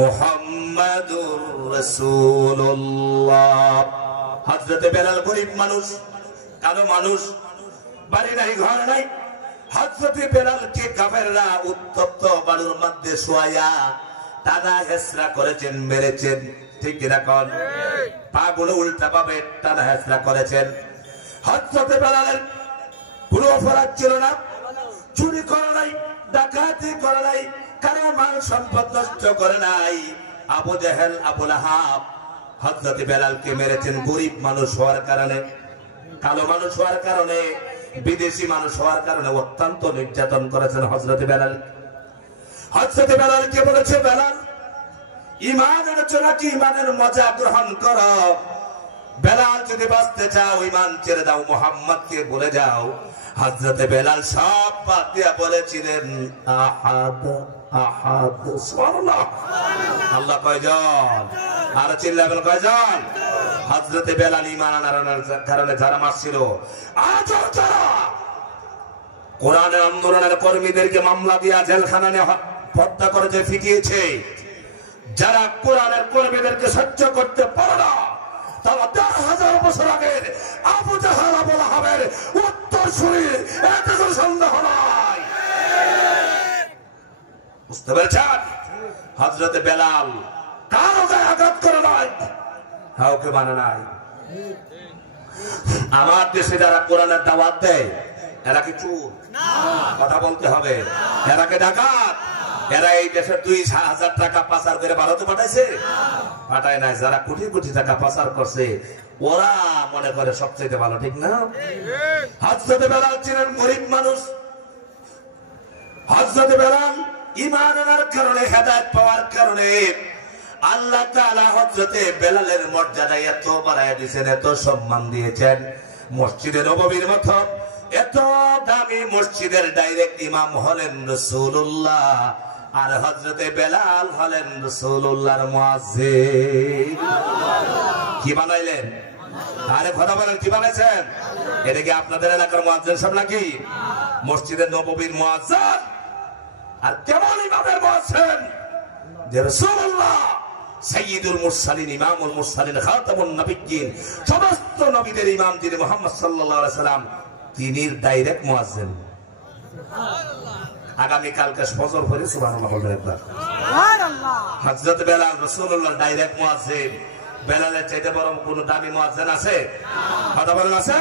মুহাম্মাদুর রাসূলুল্লাহ। হযরতে বেলাল গরিব মানুষ, কালো মানুষ, বাড়ি নাই, ঘর নাই। হযরতে বেলালকে কাফেররা উত্তপ্ত বালুর মধ্যে শোয়ায়া টানা হেসরা করেছেন, মেরেছেন। ঠিক এরকম পা গুলো উল্টা পাবে টানা হেসরা করেছেন। হযরতে বেলালের কোনো অপরাধ ছিল না, চুরি করে নাই, ডাকাতি করে নাই, কারো মাল সম্পদ নষ্ট করে নাই। আবু জেহেল, আবু লাহাব হযরতে বেলালকে মেরেছেন গরিব মানুষ হওয়ার কারণে, কালো মানুষ হওয়ার কারণে, বিদেশি মানুষ হওয়ার কারণে অত্যন্ত নির্যাতন করেছেন হযরতে বেলাল। হযরতে বেলালকে বলেছে, বেলাল ঈমান এনেছো নাকি ঈমানের মজা গ্রহণ করো? বেলাল যদি বাঁচতে চাও ঈমান ছেড়ে দাও, মুহাম্মদকে বলে যাও। হযরতে বেলাল সব বাদ দিয়া বলেছিলেন আহাদ আহাদ। সুবহানাল্লাহ। আল্লাহ কয়জন? আর চিল্লাবেন কয়জন? হযরতে বেলাল ঈমান আনার কারণে যারা মারছিল, আজ যারা কোরআনের আন্দোলনের কর্মীদেরকে মামলা দিয়া জেলখানায় হত্যা করেছে, ফিকিয়েছে, যারা কোরআনের কর্মীদেরকে সহ্য করতে পারে না, তারা 10,000 বছর আগের আবু জাহল, আবু লাহাবের উত্তরসূরি, এতে কোনো সন্দেহ নাই। বুঝতে পেরেছেন? হযরতে বেলাল কারো গায়ে আঘাত করে নাই, কাউকে মানে নাই। আমার দেশে যারা কোরআনের দাওয়াত দেয় এরা কি চোর? কথা বলতে হবে। এরা কি ডাকাত? এরা এই দেশে 2,000 টাকা পাচার করে ভারতে পাঠাইছে? পাঠায় নাই। যারা কোটি কোটি টাকা পাচার করছে ওরা মনে করে সবচেয়ে ভালো, ঠিক না? হযরতে বেলাল ছিলেন গরিব মানুষ। হযরতে বেলাল ঈমান আনার কারণে, হেদায়েত পাওয়ার কারণে আল্লাহ তাআলা হযরতে বেলালের মর্যাদা এত বাড়ায় দিয়েছেন, এত সম্মান দিয়েছেন। মসজিদে নববীর মতো এত দামি মসজিদের ডাইরেক্ট ইমাম হলেন রাসূলুল্লাহ, আর হযরতে বেলাল হলেন রাসূলুল্লাহর মুয়াজ্জিন। কি বানাইলেন? আরে কথা বলেন, কি বানাইছেন? এটা কি আপনাদের এলাকার মুয়াজ্জিন সব নাকি? মসজিদের নববীর মুয়াজ্জিন। আর কেমন ইমামের মুয়াজ্জিন? যে রাসূলুল্লাহ সাইয়্যিদুল মুরসালিন, ইমামুল মুরসালিন, খাতামুন নবিয়্যিন, সমস্ত নবীদের ইমাম যিনি মুহাম্মদ সাল্লাল্লাহু আলাইহি সাল্লাম, তিনি ডাইরেক্ট মুয়াজ্জিন। আগামী কালকে ফজর পড়ে সুবহানাল্লাহ বলবেন একবার। সুবহানাল্লাহ। হযরত বেলাল রাসূলুল্লাহ ডাইরেক্ট মুয়াজ্জিন। বেলালের চাইতে বড় কোন দামি মুয়াজ্জিন আছে? কথা বলেন, আছে?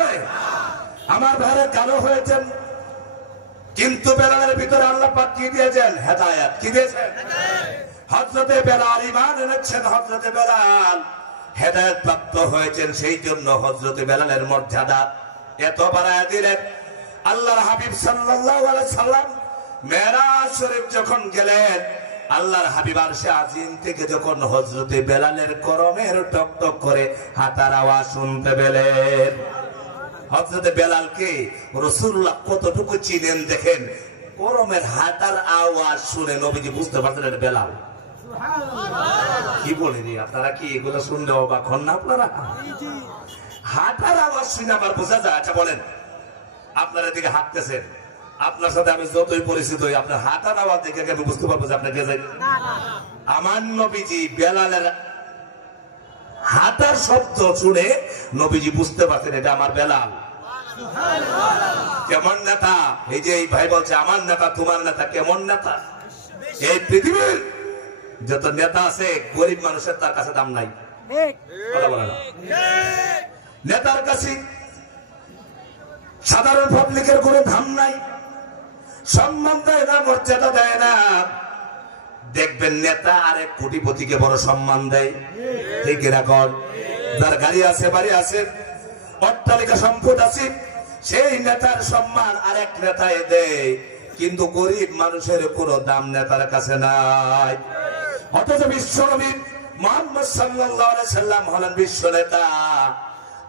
আমার ভাইরা কালো হয়েছেন, কিন্তু বেলালের ভিতরে আল্লাহ পাক কি দিয়েছেন? হেদায়েত। কি দিয়েছেন? হযরতে বেলাল ঈমান এনেছেন, হযরতে বেলাল হেদায়েত প্রাপ্ত হয়েছেন। সেই জন্য হযরতে বেলালের মর্যাদা এত বাড়ায় দিলেন। আল্লাহর হাবিব সাল্লাল্লাহু আলাইহি সাল্লাম মেরাজ শরীফ যখন গেলেন, আল্লাহর হাবিব আরশে আজিম থেকে যখন হযরতে বেলালের করমের টক টক করে হাঁটার আওয়াজ শুনতে পেলেন, হযরতে বেলালকে রাসূলুল্লাহ কতটুকু চিনেন দেখেন। করমের হাঁটার আওয়াজ শুনে নবীজি বুঝতে পারছেন এটা বেলাল। কি বলেন আপনারা? কি এগুলো শুনলে অবাক হন না আপনারা? হাঁটার আওয়াজ শুনে আবার বোঝা যায়। আচ্ছা বলেন, আপনারা দিকে হাঁটতেছেন, আপনার সাথে আমি যতই পরিচিত হই, আপনার হাঁটার আওয়াজ দেখে আমি বুঝতে পারবো যে আপনার গেছে। আমার নবীজি বেলালের হাঁটার শব্দ শুনে নবীজি বুঝতে পারছেন এটা আমার বেলাল। কেমন নেতা? এই যে এই ভাই বলছে আমার নেতা, তোমার নেতা কেমন নেতা? এই পৃথিবীর যত নেতা আছে গরিব মানুষের তার কাছে দাম নাই। কথা বলে না। নেতার কাছে সাধারণ পাবলিকের কোনো দাম নাই, সম্মান দেয় না, মর্যাদা দেয় না। দেখবেন নেতা আরেক কোটিপতিকে বড় সম্মান দেয়। ঠিক এরকম যার গাড়ি আছে, বাড়ি আছে, অট্টালিকা সম্পদ আছে, সেই নেতার সম্মান আরেক নেতায় দেয়, কিন্তু গরিব মানুষের কোনো দাম নেতার কাছে নাই। অথচ বিশ্বনবী মুহাম্মদ সাল্লাল্লাহু আলাইহি সাল্লাম হলেন বিশ্ব নেতা।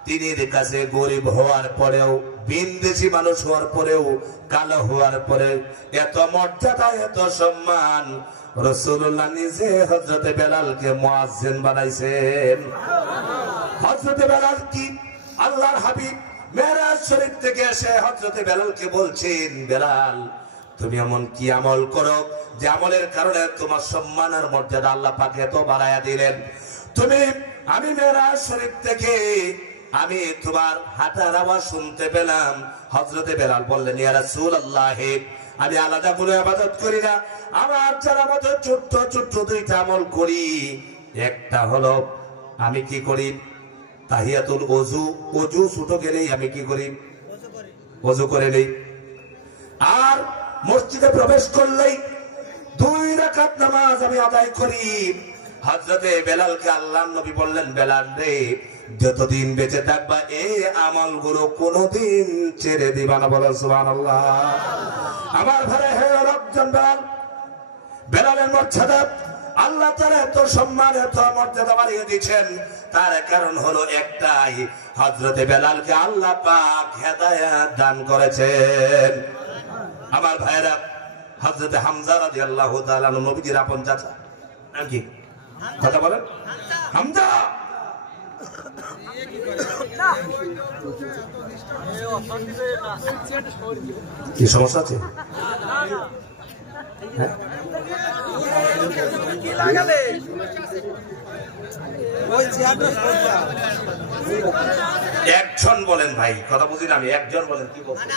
তিনির কাছে গরিব হওয়ার পরেও, বিনদেশি মানুষ হওয়ার পরেও, কালো হওয়ার পরে এত মর্যাদা, এত সম্মান। রাসূলুল্লাহ নিজে হযরতে বেলালকে মুয়াজ্জিন বানাইছেন। হযরতে বেলাল কি আল্লাহর হাবিব মেরাজ শরীফ থেকে এসে হযরতে বেলালকে বলছেন, বেলাল তুমি এমন কি আমল করো যে আমলের কারণে তোমার সম্মান আর মর্যাদা আল্লাহ পাক এত বাড়ায়া দিলেন? আমি মেরাজ শরীফ থেকে আমি তোমার হাঁটার আওয়াজ শুনতে পেলাম। হযরতে বেলাল বললেন, ইয়া রাসূলুল্লাহ, আমি আলাদা করে ইবাদত করি না, আমার যারা মতো ছোট্ট ছোট্ট দুইটা আমল করি। একটা হলো আমি কি করি, তাহিয়াতুল ওযু, ওযু ছুটো গেলেই আমি কি করি, ওযু করে নেই। আর মসজিদে প্রবেশ করলেই 2 রাকাত নামাজ আমি আদায় করি। হযরতে বেলালকে আল্লাহর নবী বললেন, বেলাল রে, যতদিন বেঁচে থাকবা এই আমলগুলো কোনোদিন ছেড়ে দিবা না। বলো সুবহানাল্লাহ। আমার ঘরে হে লোকজন, বেলালের মর্যাদা আল্লাহ তাআলা এত সম্মান, এত মর্যাদা বাড়িয়ে দিয়েছেন। তার কারণ হলো একটাই, হযরতে বেলালকে আল্লাহ পাক হেদায়েত দান করেছেন। আমার ভাইরা, হযরতে হামজা রাদিয়াল্লাহু তাআলা নবীজির আপন চাচা, নাকি কথা বলেন? হামজা কি সমস্যা আছে? একজন বলেন ভাই, কথা বুঝি না আমি, একজন বলেন কি বলছেন?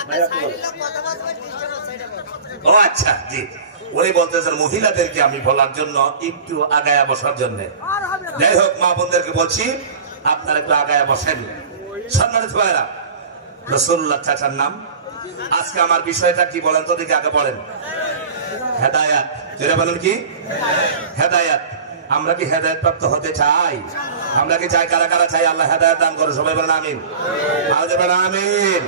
ও আচ্ছা, জি, উনি বলতেছেন মহিলাদেরকে আমি বলার জন্য একটু আগায়া বসার জন্য। যাই হোক, মা বোনদেরকে বলছি আপনারা একটু আগায়া বসেন। সম্মানিত ভাইরা, রাসূলুল্লাহ চাচার নাম। আজকে আমার বিষয়টা কি বলেন তো দেখি, আগে বলেন। হেদায়েত। যেটা বলেন কি? হেদায়েত। আমরা কি হেদায়েত প্রাপ্ত হতে চাই? আমরা কি চাই? কারা কারা চাই আল্লাহ হেদায়েত দান করে? সবাই বলেন আমিন। আওয়াজে বলেন আমিন।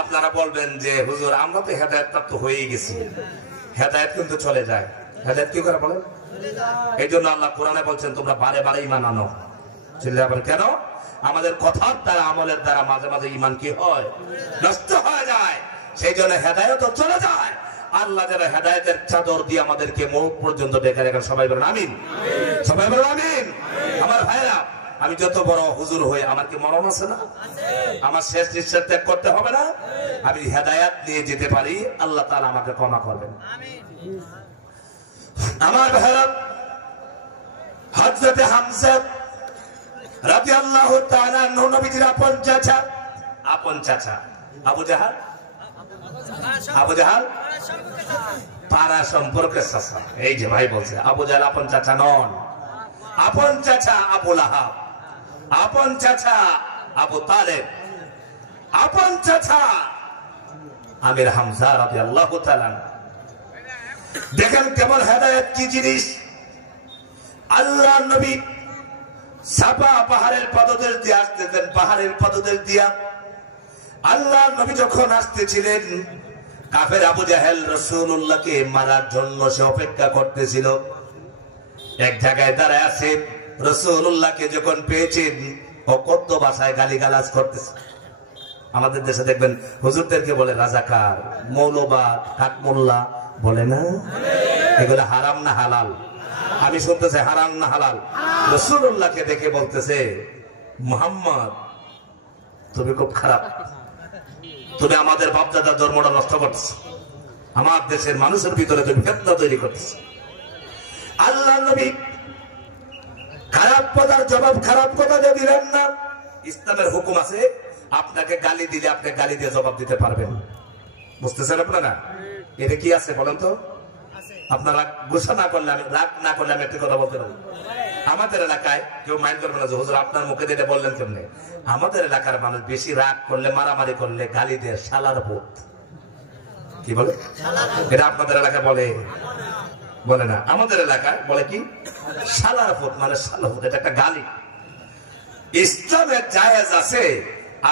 আপনারা বলবেন যে হুজুর আমরা তো হেদায়েত প্রাপ্ত হয়েই গেছি। হেদায়েত কিন্তু চলে যায়। হেদায়েত কি করে বলেন? এই জন্য আল্লাহ কোরআনে বলছেন তোমরা বারে বারে ঈমান আনো। কেন? আমাদের কথার দ্বারা, আমলের দ্বারা মাঝে মাঝে ঈমান কি হয়? নষ্ট হয়ে যায়। সেই জন্য হেদায়েত চলে যায়। আল্লাহ যারা হেদায়েতের চাদর দিয়ে আমাদেরকে মৌত পর্যন্ত ডেকে রাখেন। সবাই বলেন আমিন। সবাই বলেন আমিন। আমার ভাইরা, আমি যত বড় হুজুর হই, আমার কি মরণ আছে না? আমার শেষ নিঃশ্বাস ত্যাগ করতে হবে না? আমি হেদায়েত নিয়ে যেতে পারি, আল্লাহ তাআলা আমাকে ক্ষমা করবেন। আমার ভাইরা, হযরতে হামজা রাদিয়াল্লাহু তাআলা নবীজির আপন চাচা। আপন চাচা আবু জাহাল। আবু জাহাল পাড়া সম্পর্কের চাচা। এই যে ভাই বলছে আবু জাহাল আপন চাচা নন। আপন চাচা আবু লাহাব, আপন চাচা আবু তালেব, আপন চাচা আমির হামজা রাদিয়াল্লাহু তাআলা। দেখেন কেমন হেদায়েত কি জিনিস। আল্লাহ নবী সাফা পাহাড়ের পদদেশ দিয়ে আসতেছেন। পাহাড়ের পদদেশ দিয়া আল্লাহ নবী যখন আসতেছিলেন, কাফের আবু জাহেল রাসূলুল্লাহকে মারার জন্য সে অপেক্ষা করতেছিল। এক জায়গায় দাঁড়ায় আছে। রাসূলুল্লাহকে যখন পেয়েছেন, ও কত ভাষায় গালিগালাজ করতেছে। আমাদের দেশে দেখবেন হুজুরদেরকে বলে রাজাকার, মৌলবাদ, কাঠমোল্লা বলে না? এগুলো হারাম না হালাল? আমি শুনতেছি হারাম না হালাল। রাসূলুল্লাহকে দেখে বলতেছে, মুহাম্মদ তুমি খুব খারাপ, তুমি আমাদের বাপদাদার ধর্মটা নষ্ট করতেছ, আমার দেশের মানুষের ভিতরে তুমি ফিতনা তৈরি করতেছ। আল্লাহ নবী খারাপ কথার জবাব খারাপ কথা দিয়ে দিলেন না। ইসলামের হুকুম আছে, আপনাকে গালি দিলে আপনি গালি দিয়ে জবাব দিতে পারবেন। বুঝতেছেন আপনারা? এটা কি আছে বলেন তো? আপনারা গুসা না করলে, আমি রাগ না করলে আমি একটা কথা বলতে পারি। আমাদের এলাকায় কেউ মাইন্ড করবে না যে হুজুর আপনার মুখে দিয়ে বললেন কেমনে। আমাদের এলাকার মানুষ বেশি রাগ করলে, মারামারি করলে গালি দিয়ে শালার পুত। কি বলে? এটা আপনাদের এলাকায় বলে? বলে না। আমাদের এলাকায় বলে কি? শালার পুত, মানে শালার পুত। এটা একটা গালি। ইসলামের জায়েজ আছে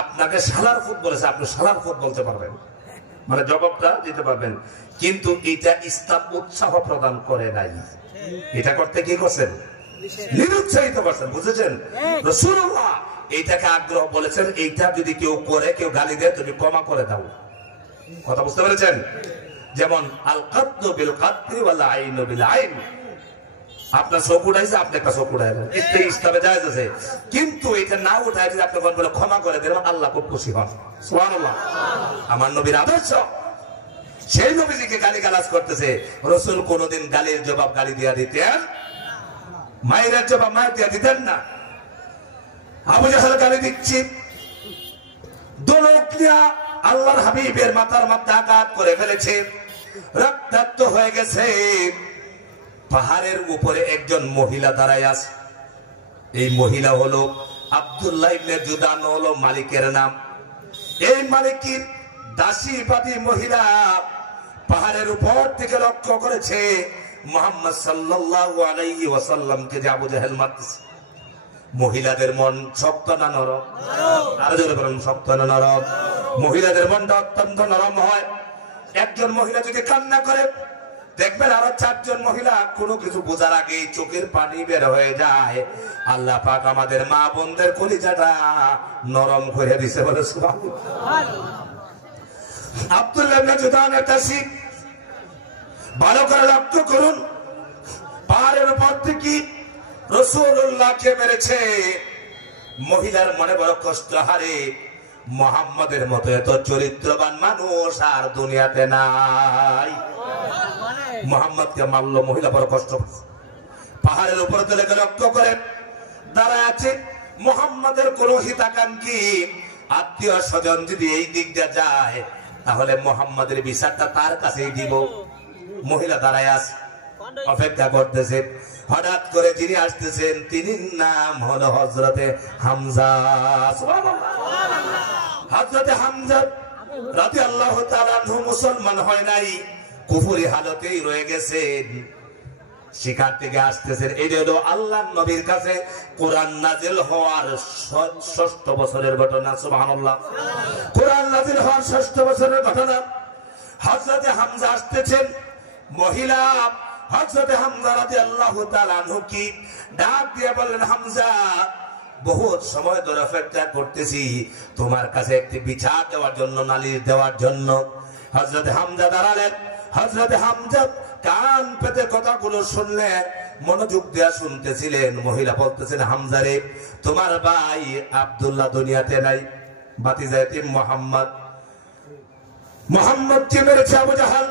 আপনাকে শালার ফুট বলেছে, আপনি শালার ফুট বলতে পারবেন, মানে জবাবটা দিতে পারবেন, কিন্তু এটা ইসলাম উৎসাহ প্রদান করে নাই। এটা করতে কি করছেন? নিরুৎসাহিত করছেন, বুঝেছেন? রাসূলুল্লাহ এইটাকে আগ্রহ বলেছেন, এইটা যদি কেউ করে, কেউ গালি দেয়, তুমি ক্ষমা করে দাও। কথা বুঝতে পেরেছেন? যেমন আল কাদ্দু বিল কাদ্দি ওয়াল আইনু বিল আইন, আপনার চোখ উঠাইছে, আপনি একটা চোখ উঠাইলেন, এতে ইসলামে জায়েজ আছে। কিন্তু এটা না উঠাই যদি আপনি বলে ক্ষমা করে দেন, আল্লাহ খুব খুশি হন। সুবহানাল্লাহ। আমার নবীর আদর্শ, সেই নবীজিকে গালিগালাজ করতেছে। রাসূল কোনদিন গালির জবাব গালি দিয়া দিতেন, মায়ের জবাব মায়ের দিয়া দিতেন না। আবু জাহেল গালি দিচ্ছি, দোলকলিয়া আল্লাহর হাবিবের মাথার মধ্যে আঘাত করে ফেলেছে, রক্তাক্ত হয়ে গেছে। পাহাড়ের উপরে একজন মহিলা দাঁড়ায় আছে। এই মহিলা হলো আব্দুল্লাহ ইবনে জুদান, হলো মালিকের নাম। এই মালিকের দাসীবাদী মহিলা পাহাড়ের উপর থেকে লক্ষ্য করেছে মুহাম্মদ সাল্লাল্লাহু আলাইহি ওয়াসাল্লামকে যে আবু জাহেল মারতেছে। মহিলাদের মন শক্ত না নরম? আরো জোরে বলুন, শক্ত না নরম? মহিলাদের মনটা অত্যন্ত নরম হয়। একজন মহিলা যদি কান্না করে, দেখবেন আরো চারজন মহিলা কোনো কিছু বোঝার আগেই চোখের পানি বের হয়ে যায়। আল্লাহ পাক আমাদের মা বোনদের কলিজাটা নরম করে দিছে, বলে সুবহানাল্লাহ। আব্দুল্লাহ ইবনে জুদানের দাসী, ভালো করে লক্ষ্য করুন, পাহাড়ের উপর থেকে রাসূলুল্লাহকে মেরেছে। মহিলার মনে বড় কষ্ট, হারে মুহাম্মাদের মতো এত চরিত্রবান মানুষ আর দুনিয়াতে নাই। মুহাম্মদকে মারলো, মহিলা বড় কষ্ট। পাহাড়ের উপর তুলে লক্ষ্য করে দাঁড়ায় আছে মুহাম্মাদের কোন হিতাকাঙ্ক্ষী আত্মীয় স্বজন যদি এই দিক দিয়ে যায়, তাহলে মুহাম্মাদের বিচারটা তার কাছেই দিব। মহিলা দাঁড়ায় আছে, অপেক্ষা করতেছে। হঠাৎ করে যিনি আসতেছেন, তিনি নাম হলো হযরতে হামজা। হযরতে হামজা রাদিয়াল্লাহু তাআলা আনহু মুসলমান হয় নাই, কুফরি হালতেই রয়ে গেছেন। শিকার থেকে আসতেছেন। এই হলো আল্লাহর নবীর কাছে কোরআন নাজিল হওয়ার ৬ষ্ঠ বছরের ঘটনা। সুবহানাল্লাহ। কোরআন নাজিল হওয়ার ৬ষ্ঠ বছরের ঘটনা। হযরতে হামজা আসতেছেন। মহিলা হযরতে হামজা রাদিয়াল্লাহু তাআলা আনহু কি ডাক দিয়ে বললেন, হামজা, বহুত সময় ধরে অপেক্ষা করতেছি তোমার কাছে একটি বিচার দেওয়ার জন্য, নালিশ দেওয়ার জন্য। হযরতে হামজা দাঁড়ালেন। হযরতে হামজা কান পেতে কথাগুলো শুনলেন, মনোযোগ দেয়া শুনতেছিলেন। মহিলা বলতেছেন, হামজা রে, তোমার ভাই আব্দুল্লাহ দুনিয়াতে নাই, ভাতিজা এতিম মুহাম্মদ কে মেরেছে আবু জাহেল।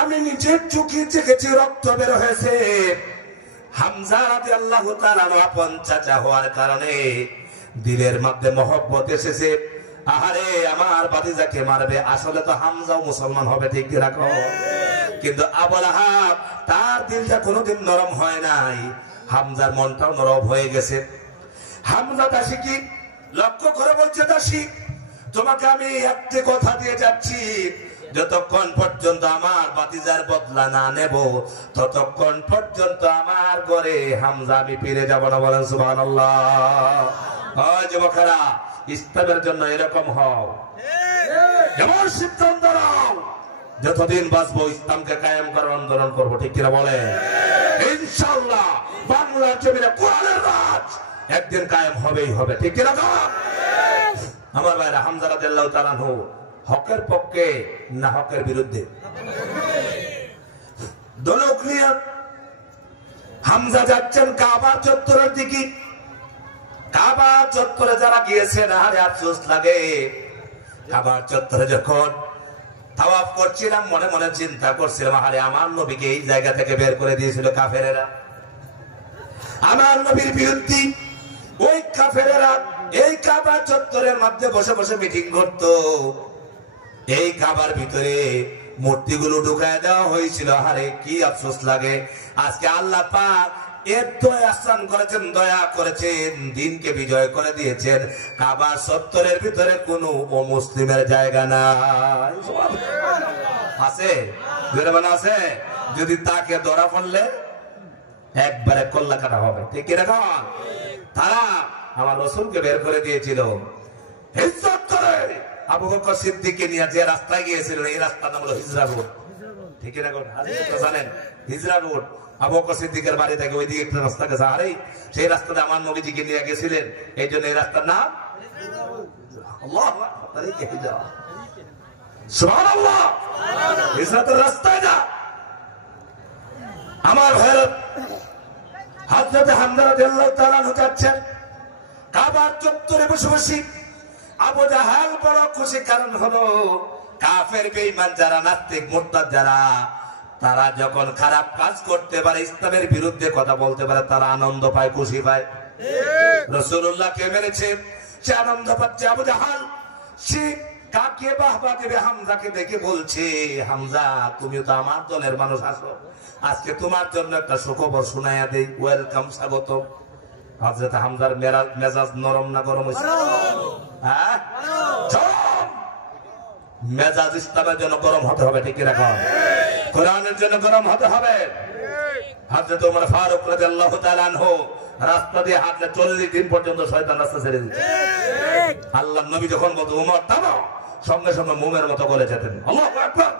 আমি নিজের চোখে দেখেছি, রক্ত বের হয়েছে। হামজা রাদিয়াল্লাহু তাআলা আপন চাচা হওয়ার কারণে দিলের মধ্যে মহব্বত এসেছে। আহারে, আমার ভাতিজাকে মারবে। আসলে তো হামজাও মুসলমান হবে, ঠিক কি রাখো? কিন্তু আবু লাহাব, তার দিলটা কোনোদিন নরম হয় নাই। হামজার মনটাও নরম হয়ে গেছে। হামজা দাসী কি লক্ষ্য করে বলছে, দাসী, তোমাকে আমি একটি কথা দিয়ে যাচ্ছি, যতক্ষণ পর্যন্ত আমার ভাতিজার বদলা না নেব, ততক্ষণ পর্যন্ত আমার ঘরে হামজা আমি ফিরে যাব না। বলেন সুবহানাল্লাহ। ওই যুবকেরা, ইসলামের জন্য এরকম হও, যেমন সিদ্ধান্ত নাও, যতদিন বাঁচবো ইসলামকে কায়েম করার আন্দোলন করবো, ঠিক কিনা বলে? ইনশাআল্লাহ বাংলার জমিনে কোরআনের রাজ একদিন কায়েম হবেই হবে, ঠিক কিনা? আমার ভাইরা, হামজা রাদিয়াল্লাহু তাআলা আনহু হকের পক্ষে না হকের বিরুদ্ধে? দোলক নিয়ে হামজা যাচ্ছেন কাবা চত্বরের দিকে। কাবা চত্বরে যারা গিয়েছেন, আরে আফসোস লাগে। কাবা চত্বরে যখন তাওয়াফ করছিলাম, মনে মনে চিন্তা করছিলাম, আরে আমার নবীকে এই জায়গা থেকে বের করে দিয়েছিল কাফেরেরা। আমার নবীর বিরুদ্ধে ওই কাফেরেরা এই কাবা চত্বরের মধ্যে বসে বসে মিটিং করত। এই কাবার ভিতরে মূর্তিগুলো ঢুকায় দেওয়া হয়েছিল। আরে কি আফসোস লাগে, আজকে আল্লাহ পাক এত আহসান করেছেন, দয়া করেছেন, দিনকে বিজয় করে দিয়েছেন। কাবার চত্বরের ভিতরে কোনো অমুসলিমের জায়গা নাই। আছে? আছে? যদি তাকে ধরা পড়লে একবারে কল্লা কাটা হবে, ঠিক কিরকম? তারা আমার রাসূলকে বের করে দিয়েছিল। আবু বকর সিদ্দিককে নিয়ে যে রাস্তায় গিয়েছিলেন এই রাস্তার নাম হলো হিজরা রোড, ঠিক না? জানেন হিজরা রোড। আবু বকর সিদ্দিকের বাড়ি থেকে ওইদিকে একটা রাস্তা গেছে, আরে সেই রাস্তাটা আমার নবীজিকে নিয়ে গেছিলেন, এই জন্য এই রাস্তার নাম আল্লাহু আকবার। সুবহানাল্লাহ, হিজরাতের রাস্তায় না। আমার ভাইরা, হযরত হামজা রাদিয়াল্লাহু তাআলা যাচ্ছেন কাবার চত্বরে বসে বসে। আবু জাহাল বড় খুশি, কারণ হলো কাফের বেঈমান যারা, নাস্তিক মুরতাদ যারা, তারা যখন খারাপ কাজ করতে পারে, ইসলামের বিরুদ্ধে কথা বলতে পারে, তারা আনন্দ পায়, খুশি পায়। রাসূলুল্লাহকে মেরেছে, সে আনন্দ পাচ্ছে। আবু জাহাল সে কাকে বাহবা দেবে? হামজাকে দেখে বলছে, হামজা তুমি তো আমার দলের মানুষ, আসো আজকে তোমার জন্য একটা সুখবর শোনায়া দেই, ওয়েলকাম, স্বাগত। হযরত হামজার মেজাজ নরম না গরম হয়েছে? হ্যাঁ, মেজাজ ইসলামের জন্য গরম হতে হবে, ঠিক রাখো, কোরআনের জন্য গরম হতে হবে। হযরত ওমর ফারুক রাদিয়াল্লাহু তাআলা আনহু রাস্তা দিয়ে হাঁটলে 40 দিন পর্যন্ত শয়তান রাস্তা ছেড়ে দিচ্ছে। আল্লাহর নবী যখন বলতো ওমর থামো, সঙ্গে সঙ্গে মোমের মতো বলে যেতেন আল্লাহু আকবার।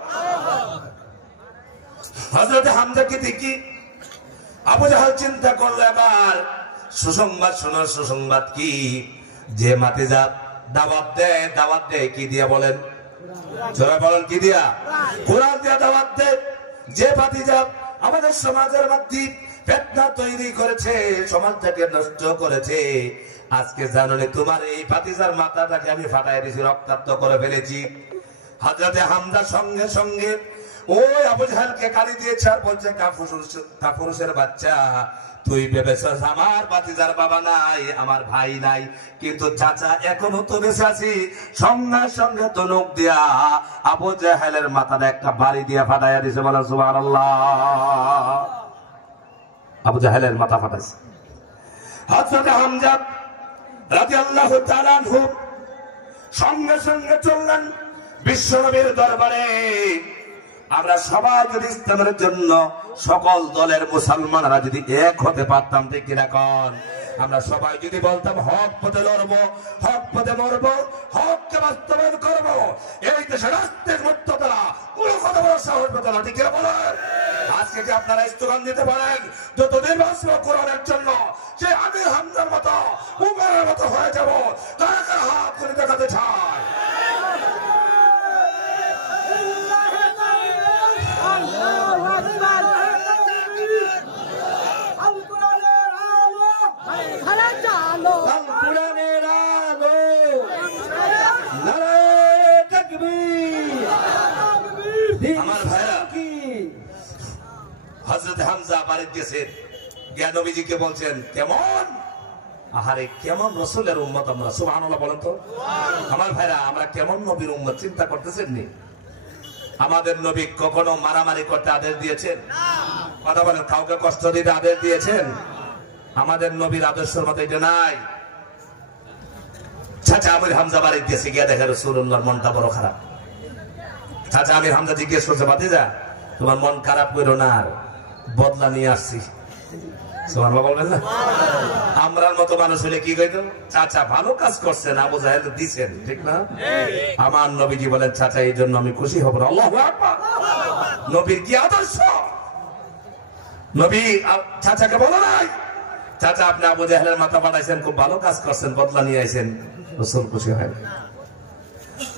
হযরত হামজাকে দেখি আবু জাহাল চিন্তা করলো, এবার সুসংবাদ শোনার। সুসংবাদ কি? যে মাতিজা দাওয়াত দেয় কি দিয়া বলেন? জোরে বলেন, কি দিয়া? কোরআন দিয়া দাওয়াত দেয়। যে ভাতিজা আমাদের সমাজের মধ্যে ফিতনা তৈরি করেছে, সমাজটাকে নষ্ট করেছে, আজকে জানলে তোমার এই ভাতিজার মাথাটাকে আমি ফাটাই দিয়েছি, রক্তাক্ত করে ফেলেছি। হযরতে হামজা সঙ্গে সঙ্গে ওই আবু জাহালকে গালি দিয়েছে আর বলছে, কাফুরুষের বাচ্চা, তুই ভেবেছিস আমার ভাতিজার বাবা নাই, আমার ভাই নাই, কিন্তু চাচা এখনো তো বেঁচে আছি। সঙ্গে সঙ্গে তনুক দিয়া আবু জাহেলের মাথাটা একটা বাড়ি দিয়া ফাটাইয়া দিছে, বলা সুবহানাল্লাহ। আবু জাহেলের মাথা ফাটাইছে। হযরত হামজা রাদিয়াল্লাহু তাআলা আনহু সঙ্গে সঙ্গে চললেন বিশ্বনবীর দরবারে। আমরা সবাই যদি ইসলামের জন্য সকল দলের মুসলমানরা যদি এক হতে পারতাম, ঠিক কিনা কন? আমরা সবাই যদি বলতাম হক পথে লড়বো, হক পথে মরবো, হককে বাস্তবায়ন করবো, এই দেশে রাষ্ট্রের মুক্ততা কোনো কথা বলার সাহস পেত না, ঠিক কিনা বলেন? আজকে যে আপনারা স্লোগান দিতে পারেন যতদিন বাঁচবো কোরআনের জন্য, সে আমির হামজার মতো, উমরের মতো হয়ে যাবো, কারা কারা হাত করে দেখাতে চায়? আমার ভাইরা, হযরত হামজা বাড়িতে গেছেন, গিয়া নবীজিকে বলছেন, কেমন আহারে কেমন রাসূলের উম্মত আমরা, সুবহানাল্লাহ বলেন তো। আমার ভাইরা, আমরা কেমন নবীর উম্মত চিন্তা করতেছেন নি? আমাদের নবী কখনো মারামারি করতে আদেশ দিয়েছেন? কথা বলেন, কাউকে কষ্ট দিতে আদেশ দিয়েছেন? আমাদের নবীর আদর্শের মতো এটা নাই। চাচা আমির হামজা বাড়িতে গেছে, গিয়া দেখে রাসূলুল্লাহর মনটা বড় খারাপ। চাচা আমির হামজা জিজ্ঞেস করছে, ভাতিজা তোমার মন খারাপ করো না, আর বদলা নিয়ে আসছি। সুবহানাল্লাহ বলবেন না? আমরার মতো মানুষ হলে কি কইতো, চাচা ভালো কাজ করছেন, আবু জাহেল দিছেন, ঠিক না? আমার নবীজি বলেন, চাচা এই জন্য আমি খুশি হব। আল্লাহু আকবার। নবীর কি আদর্শ! নবী চাচাকে বলে নাই, চাচা আপনি আবু জাহেলের মাথা ফাটাইছেন, খুব ভালো কাজ করছেন, বদলা নিয়ে আইছেন। রাসূল খুশি হয়।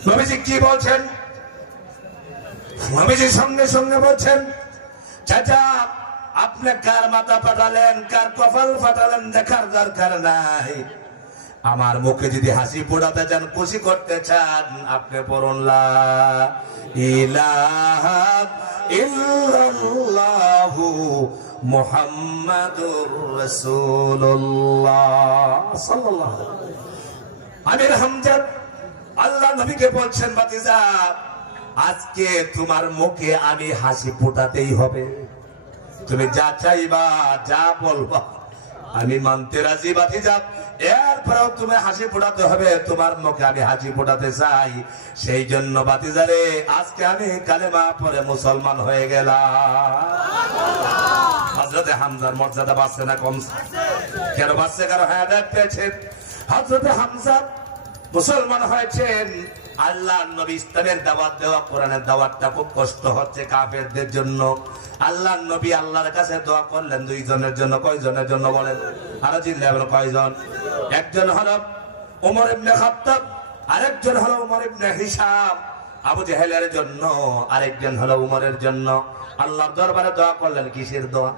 নবীজি কি বলছেন? নবীজি সঙ্গে সঙ্গে বলছেন, চাচা আপনি কার মাথা ফাটালেন, কার কপাল ফাটালেন দেখার দরকার নাই। আমার মুখে যদি হাসি ফোটাতে চান, খুশি করতে চান, আপনি পড়ুন লা ইলাহা ইল্লাল্লাহু মুহাম্মাদুর রাসূলুল্লাহ সাল্লাল্লাহু আলাইহি ওয়াসাল্লাম। আমির হামজা আল্লাহ নবীকে বলছেন, ভাতিজা আজকে তোমার মুখে আমি হাসি ফোটাতেই হবে, তুমি যা চাইবা, যা বলবা আমি মানতে রাজি। ভাতিজা এরপরেও তুমি হাসি ফোটাতে হবে, তোমার মুখে আমি হাসি ফোটাতে চাই। সেই জন্য ভাতিজারে আজকে আমি কালেমা পড়ে মুসলমান হয়ে গেলাম। হযরতে হামজার মর্যাদা বাড়ছে না কমছে? কেন বাড়ছে? কারণ হায়াত পেয়েছে। হযরতে হামজা মুসলমান হয়েছেন, আল্লাহ নবী ইসলামের দাওয়াত দেওয়া, কোরআনের দাওয়াতটা খুব কষ্ট হচ্ছে কাফেরদের জন্য। আল্লাহ নবী আল্লাহর কাছে দোয়া করলেন দুইজনের জন্য। কয়জনের জন্য বলেন? আরো চিন্তা বলেন কয়জন? একজন হলো ওমর ইবনে খাত্তাব, আরেকজন হলো ওমর ইবনে হিশাম। আবু জেহেলের জন্য, আরেকজন হলো উমরের জন্য। আল্লাহর দরবারে দোয়া করলেন। কিসের দোয়া?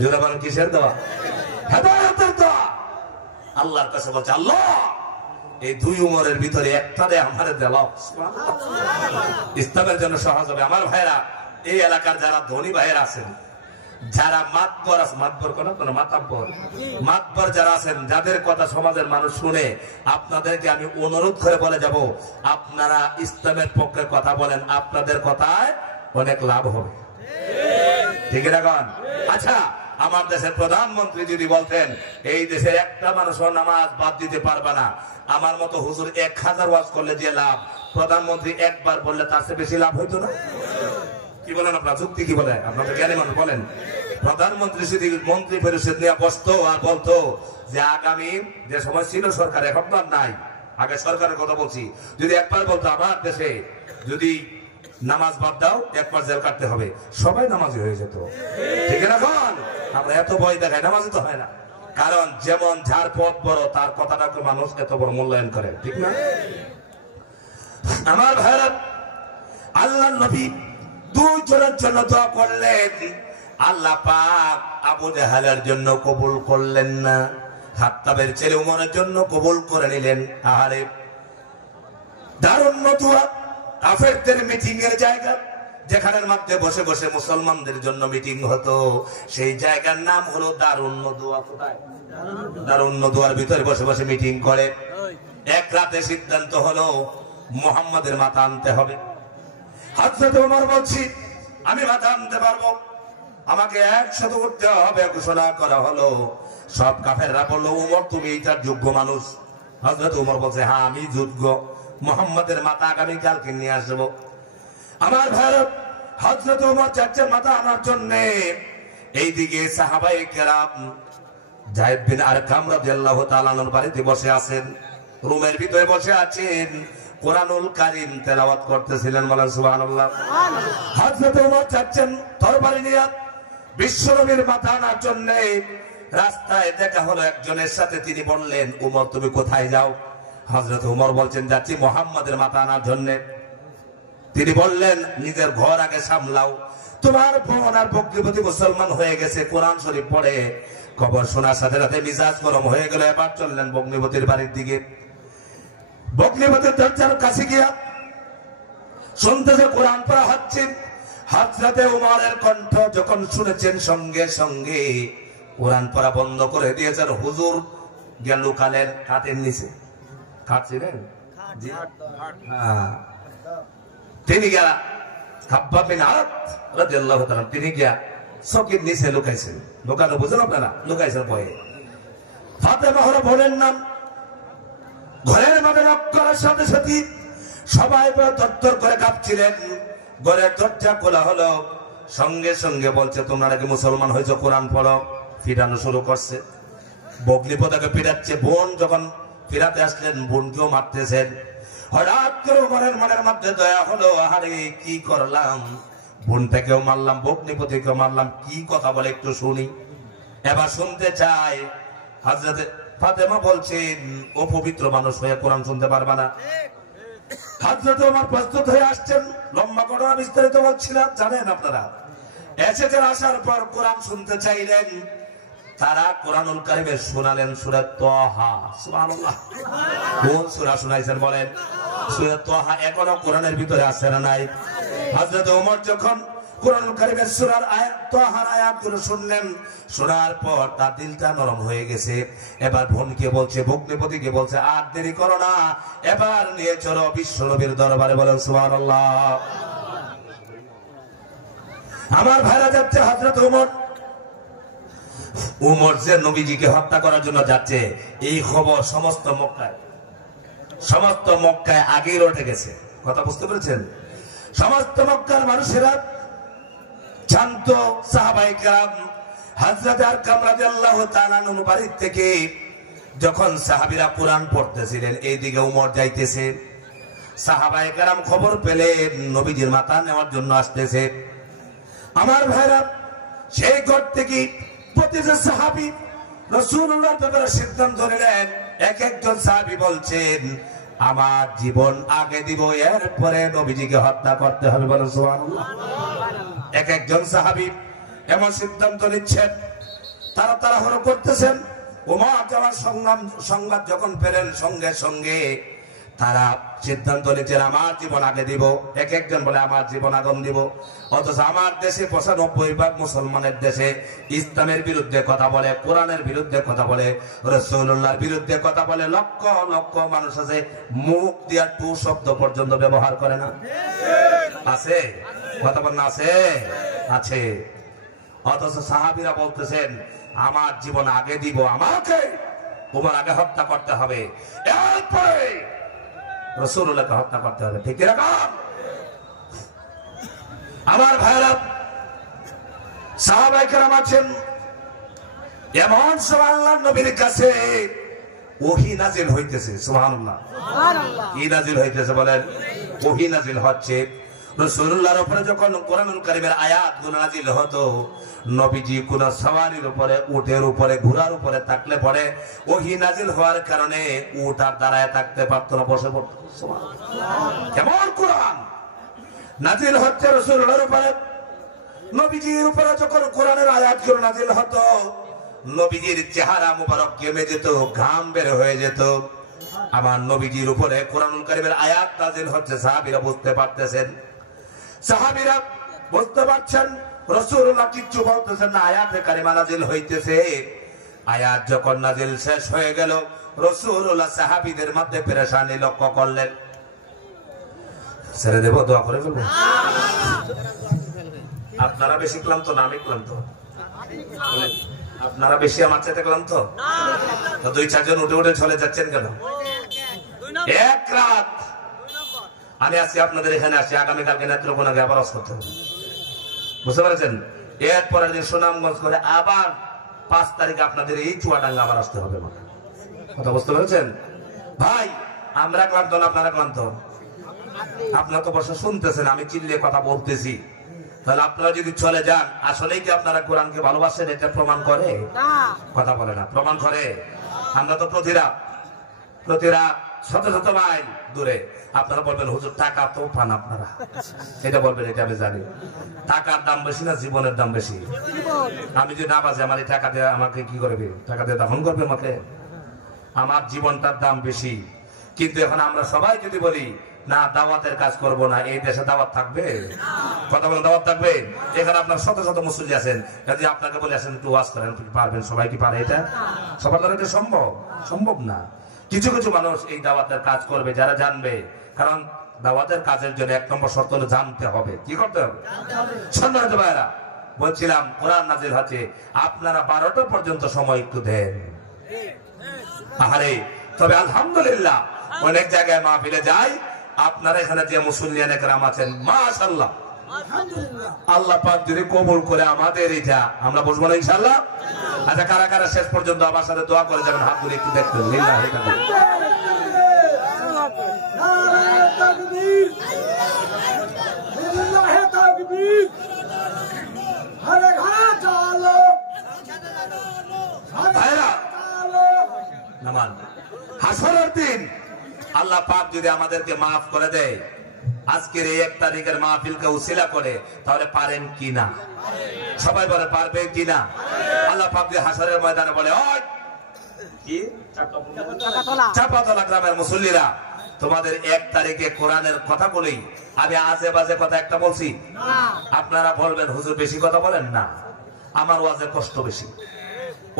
জোরে বলেন কিসের দোয়া? হেদায়েতের দোয়া। আল্লাহর কাছে বলছে, আল্লাহ এই দুই উমরের ভিতরে একটারে আমারে দাও, ইসলামের জন্য সহজ হবে। আমার ভাইরা, এই এলাকার যারা ধনী ভাইয়েরা আছেন, যারা মাতবর আছে, মাতবর কোন মাতবর যারা আছেন, যাদের কথা সমাজের মানুষ শুনে, আপনাদেরকে আমি অনুরোধ করে বলে যাব, আপনারা ইসলামের পক্ষে কথা বলেন, আপনাদের কথায় অনেক লাভ হবে। ঠিক রাখুন। আচ্ছা, আমার দেশের প্রধানমন্ত্রী যদি বলতেন এই দেশের একটা মানুষও নামাজ বাদ দিতে পারবে না, আমার মতো হুজুর 1000 ওয়াজ করলে যে লাভ, প্রধানমন্ত্রী একবার বললে তার চেয়ে বেশি লাভ হইতো না? কি বলেন আপনার? যুক্তি কি বলে? আপনাদের জ্ঞানী মানুষ বলেন। প্রধানমন্ত্রী যদি মন্ত্রী পরিষদ নিয়ে বসতো আর বলতো যে আগামী যে সময় ছিল সরকার, এখন তো আর নাই, আগে সরকারের কথা বলছি, যদি একবার বলতো আমার দেশে যদি নামাজ বাদ দাও, একবার জেল কাটতে হবে, সবাই নামাজি হয়ে যেত। ঠিক না? আমরা এত ভয় দেখাই, নামাজি তো হয় না। কারণ যেমন যার পথ বড় তার কথাটাকে মানুষ এত বড় মূল্যায়ন করে। ঠিক না? আমার ভারত, আল্লাহ নবী দুইজনের জন্য দোয়া করলেন, আল্লাহ পাক আবু জাহালের জন্য কবুল করলেন না, খাত্তাবের ছেলে উমরের জন্য কবুল করে নিলেন। আহারে দারুণ দোয়া। কাফেরদের মিটিং এর জায়গা, যেখানের মধ্যে বসে বসে মুসলমানদের জন্য মিটিং হতো, সেই জায়গার নাম হলো দারুণ দোয়া। কোথায়? দারুণ দোয়ার ভিতরে বসে বসে মিটিং করে। এক রাতে সিদ্ধান্ত হলো মুহাম্মাদের মাথা আনতে হবে। হযরত ওমর বলছি, আমি মাথা আনতে পারবো, আমাকে 100 উঠতে হবে ঘোষণা করা হলো। সব কাফেররা বললো, ওমর তুমি এইটার যোগ্য মানুষ। হযরত ওমর বলছে, হ্যাঁ আমি যোগ্য, মুহাম্মাদের মাথা আগামীকালকে নিয়ে আসবো। আমার ভারত, হযরত ওমর চাচ্ছেন মাথা আনার জন্য। এইদিকে সাহাবায়ে কেরাম যায়েদ বিন আরকাম রাদিয়াল্লাহু তাআলা আনহুর বাড়িতে বসে আছেন, রুমের ভিতরে বসে আছেন, কোরআনুল কারীম তেলাওয়াত করতেছিলেন। বলেন সুবহানাল্লাহ। হযরত ওমর চাচ্ছেন তরবারি নিয়ে বিশ্বনবীর মাথা আনার জন্য। রাস্তায় দেখা হলো একজনের সাথে, তিনি বললেন, ওমর তুমি কোথায় যাও? হযরত ওমর বলছেন, যাচ্ছি মুহাম্মাদের মাথা আনার জন্য। তিনি বললেন, নিজের ঘর আগে সামলাও, তোমার বোন আর বকরিবতী মুসলমান হয়ে গেছে, কোরআন শরীফ পড়ে। খবর শোনার সাথে সাথে মিজাজ গরম হয়ে গেল। এবার চললেন বকরিবতীর বাড়ির দিকে। বকরিবতীর দরজার কাছে গিয়া শুনতেছে কোরআন পড়া হচ্ছে। হযরতে ওমরের কণ্ঠ যখন শুনেছেন, সঙ্গে সঙ্গে কোরআন পড়া বন্ধ করে দিয়েছেন। হুজুর গেল লুকালেন খাটের নিচে। খাচ্ছিলেন? তিনি গিয়া খাব্বাব বিন আরাত রাদিয়াল্লাহু তাআলা, তিনি গিয়া চকির নিচে লুকাইছেন। লুকানো বুঝেন আপনারা? লুকাইছেন ভয়ে। ফাতেমা হলো বোনের নাম। ঘরের মধ্যে নক করার সাথে সাথে সবাই তত্তর করে কাঁপছিলেন। ঘরের দরজা খোলা হলো, সঙ্গে সঙ্গে বলছে, তোমরা নাকি মুসলমান হয়েছে, কোরআন পড়ো। ফিরানো শুরু করছে, বকলিপদাকে ফিরাচ্ছে। বোন যখন ফিরাতে আসলেন, বোনকেও মারতেছেন। হঠাৎ করে ওমরের মনের মধ্যে দয়া হলো, আরে কি করলাম, বোনটাকেও মারলাম, বকলিপতিকেও মারলাম, কি কথা বলে একটু শুনি। এবার শুনতে চাই। হযরতে ফাতেমা বলছেন, অপবিত্র মানুষ হয়ে কোরআন শুনতে পারবা না। হযরতে ওমর প্রস্তুত হয়ে আসছেন। লম্বা ঘটনা বিস্তারিত বলছিলাম, জানেন আপনারা। এসেছেন, আসার পর কোরআন শুনতে চাইলেন। তারা কোরআনুল কারীমে শোনালেন সূরা তাহা। সুবহানাল্লাহ। কোন সূরা শোনাইছেন বলেন? সূরা তাহা এখনো কোরআনের ভিতরে আছে না নাই? হযরত ওমর যখন কোরআনুল কারীমের সূরার আয়াত তাহার আয়াতগুলো শুনলেন, শোনার পর তার দিলটা নরম হয়ে গেছে। এবার বোনকে বলছে, বকলিপতিকে বলছে, আর দেরি করো না, এবার নিয়ে চলো বিশ্বনবীর দরবারে। বলেন সুবহানাল্লাহ। আমার ভাইরা যাচ্ছে হযরত ওমর। উমর যে নবীজিকে হত্যা করার জন্য যাচ্ছে, এই খবর সমস্ত মক্কায় আগেই রটে গেছে। কথা বুঝতে পেরেছেন? সমস্ত মক্কার মানুষেরা জানতো। সাহাবায়ে কেরাম হযরত আরকাম রাদিয়াল্লাহু তাআলা আনহু বাড়ি থেকে যখন সাহাবীরা কোরআন পড়তেছিলেন এইদিকে উমর যাইতেছে, সাহাবায়ে কেরাম খবর পেলেন নবীজির মাথা নেওয়ার জন্য আসতেছে। আমার ভাইরা, সেই ঘর থেকে প্রতিটা সাহাবী রাসূলুল্লাহর ব্যাপারে সিদ্ধান্ত নিলেন। এক একজন সাহাবী বলছেন আমার জীবন আগে দিব, এরপরে নবীজিকে হত্যা করতে হবে। বলেন সুবহানাল্লাহ। এক একজন সাহাবী এমন সিদ্ধান্ত নিচ্ছেন, তারা তাড়াহুড়ো করতেছেন। উমর যাওয়ার সংবাদ যখন পেলেন সঙ্গে সঙ্গে তারা সিদ্ধান্ত নিচ্ছেন আমার জীবন আগে দিব। এক একজন বলে আমার জীবন আগুন দিব। অথচ আমার দেশে ৯৫% মুসলমানের দেশে ইসলামের বিরুদ্ধে কথা বলে, কোরআনের বিরুদ্ধে কথা বলে, রাসূলুল্লাহর বিরুদ্ধে কথা বলে লক্ষ লক্ষ মানুষ আছে, মুখ দিয়া টু শব্দ পর্যন্ত ব্যবহার করে না। আছে কথা বল না? আছে আছে। অথচ সাহাবীরা বলতেছেন আমার জীবন আগে দিব, আমাকে উমর আগে হত্যা করতে হবে, এরপরে রাসূলুল্লাহকে হত্যা করতে হবে। ঠিক এরকম আমার ভাইরা, সাহাবায়ে কেরাম আছেন এমন সময় আল্লাহর নবীর কাছে ওহী নাজিল হইতেছে। সুবহানাল্লাহ। কি নাজিল হইতেছে বলেন? ওহী নাজিল হচ্ছে। রাসূলুল্লাহর উপরে যখন কোরআনুল কারীমের আয়াতগুলো নাজিল হতো, নবীজি কোন সওয়ারির উপরে, উটের উপরে, ঘোড়ার উপরে থাকলে পরে ওহী নাজিল হওয়ার কারণে উট আর দাঁড়ায় থাকতে পারত না, বসে পড়ত। সুবহানাল্লাহ। কেমন কোরআন নাজিল হচ্ছে রাসূলুল্লাহর উপরে। নবীজির উপরে যখন কোরআনের আয়াতগুলো নাজিল হতো, নবীজির চেহারা মুবারক ঘেমে যেত, ঘাম বের হয়ে যেত। আমার নবীজির উপরে কোরআনুল কারীমের আয়াত নাজিল হচ্ছে, সাহাবীরা বুঝতে পারতেছেন। সাহাবীরা বুঝতে পারছেন, রাসূলুল্লাহ কিচ্ছু বলতেছেন না, আয়াতে কারিমা নাজিল হইতেছে। আয়াত যখন নাজিল শেষ হয়ে গেল, রাসূলুল্লাহ সাহাবীদের মধ্যে পেরেশানি লক্ষ্য করলেন। ছেড়ে দেব, দোয়া করে ফেলবো। আপনারা বেশি ক্লান্ত না আমি ক্লান্ত? আপনারা বেশি আমার চাইতে ক্লান্ত? তো ২-৪ জন উঠে উঠে চলে যাচ্ছেন কেন? এক রাত আমি আছি আপনাদের এখানে, আসি আগামীকালকে নেত্রকোনাকে আবার অস্ত, বুঝতে পারছেন? এরপরের দিন সুনামগঞ্জ করে আবার ৫ তারিখে আপনাদের এই চুয়াডাঙ্গা আবার আসতে হবে। কথা বুঝতে পেরেছেন ভাই? আমরা ক্লান্ত না আপনারা ক্লান্ত? আপনারা তো বসে শুনতেছেন, আমি চিল্লিয়ে কথা বলতেছি। তাহলে আপনারা যদি চলে যান, আসলেই কি আপনারা কোরআনকে ভালোবাসেন এটা প্রমাণ করে? কথা বলে না, প্রমাণ করে। আমরা তো প্রতিরা শত শত মাইল দূরে। আপনারা বলবেন হুজুর টাকা তো পান আপনারা, এটা বলবেন, এটা আমি জানি। টাকার দাম বেশি না জীবনের দাম বেশি? আমি যদি না বাজে আমার এই টাকা দিয়ে আমাকে কি করবে? টাকা দিয়ে দাফন করবে আমাকে? আমার জীবনটার দাম বেশি। কিন্তু এখন আমরা সবাই যদি বলি না দাওয়াতের কাজ করব না, এই দেশে দাওয়াত থাকবে? কথা বলেন, দাওয়াত থাকবে? এখানে আপনার শত শত মুসল্লি আছেন, যদি আপনাকে বলে আসেন একটু ওয়াজ করেন, পারবেন? সবাই কি পারে? এটা সবার দ্বারা এটা সম্ভব না। কিছু কিছু মানুষ এই দাওয়াতের কাজ করবে যারা জানবে, কারণ দাওয়াতের কাজের জন্য ১ নম্বর শর্ত হলো জানতে হবে। কি করতে হবে? সম্মানিত ভাইরা, বলছিলাম কোরআন নাজিল হচ্ছে, আপনারা ১২টা পর্যন্ত সময় একটু দেন। আহারে, তবে আলহামদুলিল্লাহ অনেক জায়গায় মাহফিলে যায়, আপনারা এখানে যে মুসল্লিয়ানে কেরাম আছেন, মাশাআল্লাহ, আল্লাহ পাক যদি কবুল করে আমাদের এটা, আমরা বসবো না ইনশাআল্লাহ? আচ্ছা, কারা কারা শেষ পর্যন্ত আমার সাথে দোয়া করে যাবেন? হাত তুলে একটু দেখবেন। লিল্লাহি তাআলা নারে তাকবীর, লিল্লাহি তাকবীর, হরে ঘরে চলো ভাইরা নামান। হাসরের দিন আল্লাহ পাক যদি আমাদেরকে মাফ করে দেয়, আজকের এই ১ তারিখের মাহফিলকে উসিলা করে, তাহলে পারেন কি না? সবাই বলে পারবেন কি না? আল্লাহ পাক যদি হাসরের ময়দানে বলে, ওই কি চাপাতলা গ্রামের মুসল্লিরা, তোমাদের ১ তারিখে কোরআনের কথা বলেই আমি আজে বাজে কথা একটা বলছি, আপনারা বলবেন হুজুর বেশি কথা বলেন না, আমার ওয়াজে কষ্ট বেশি।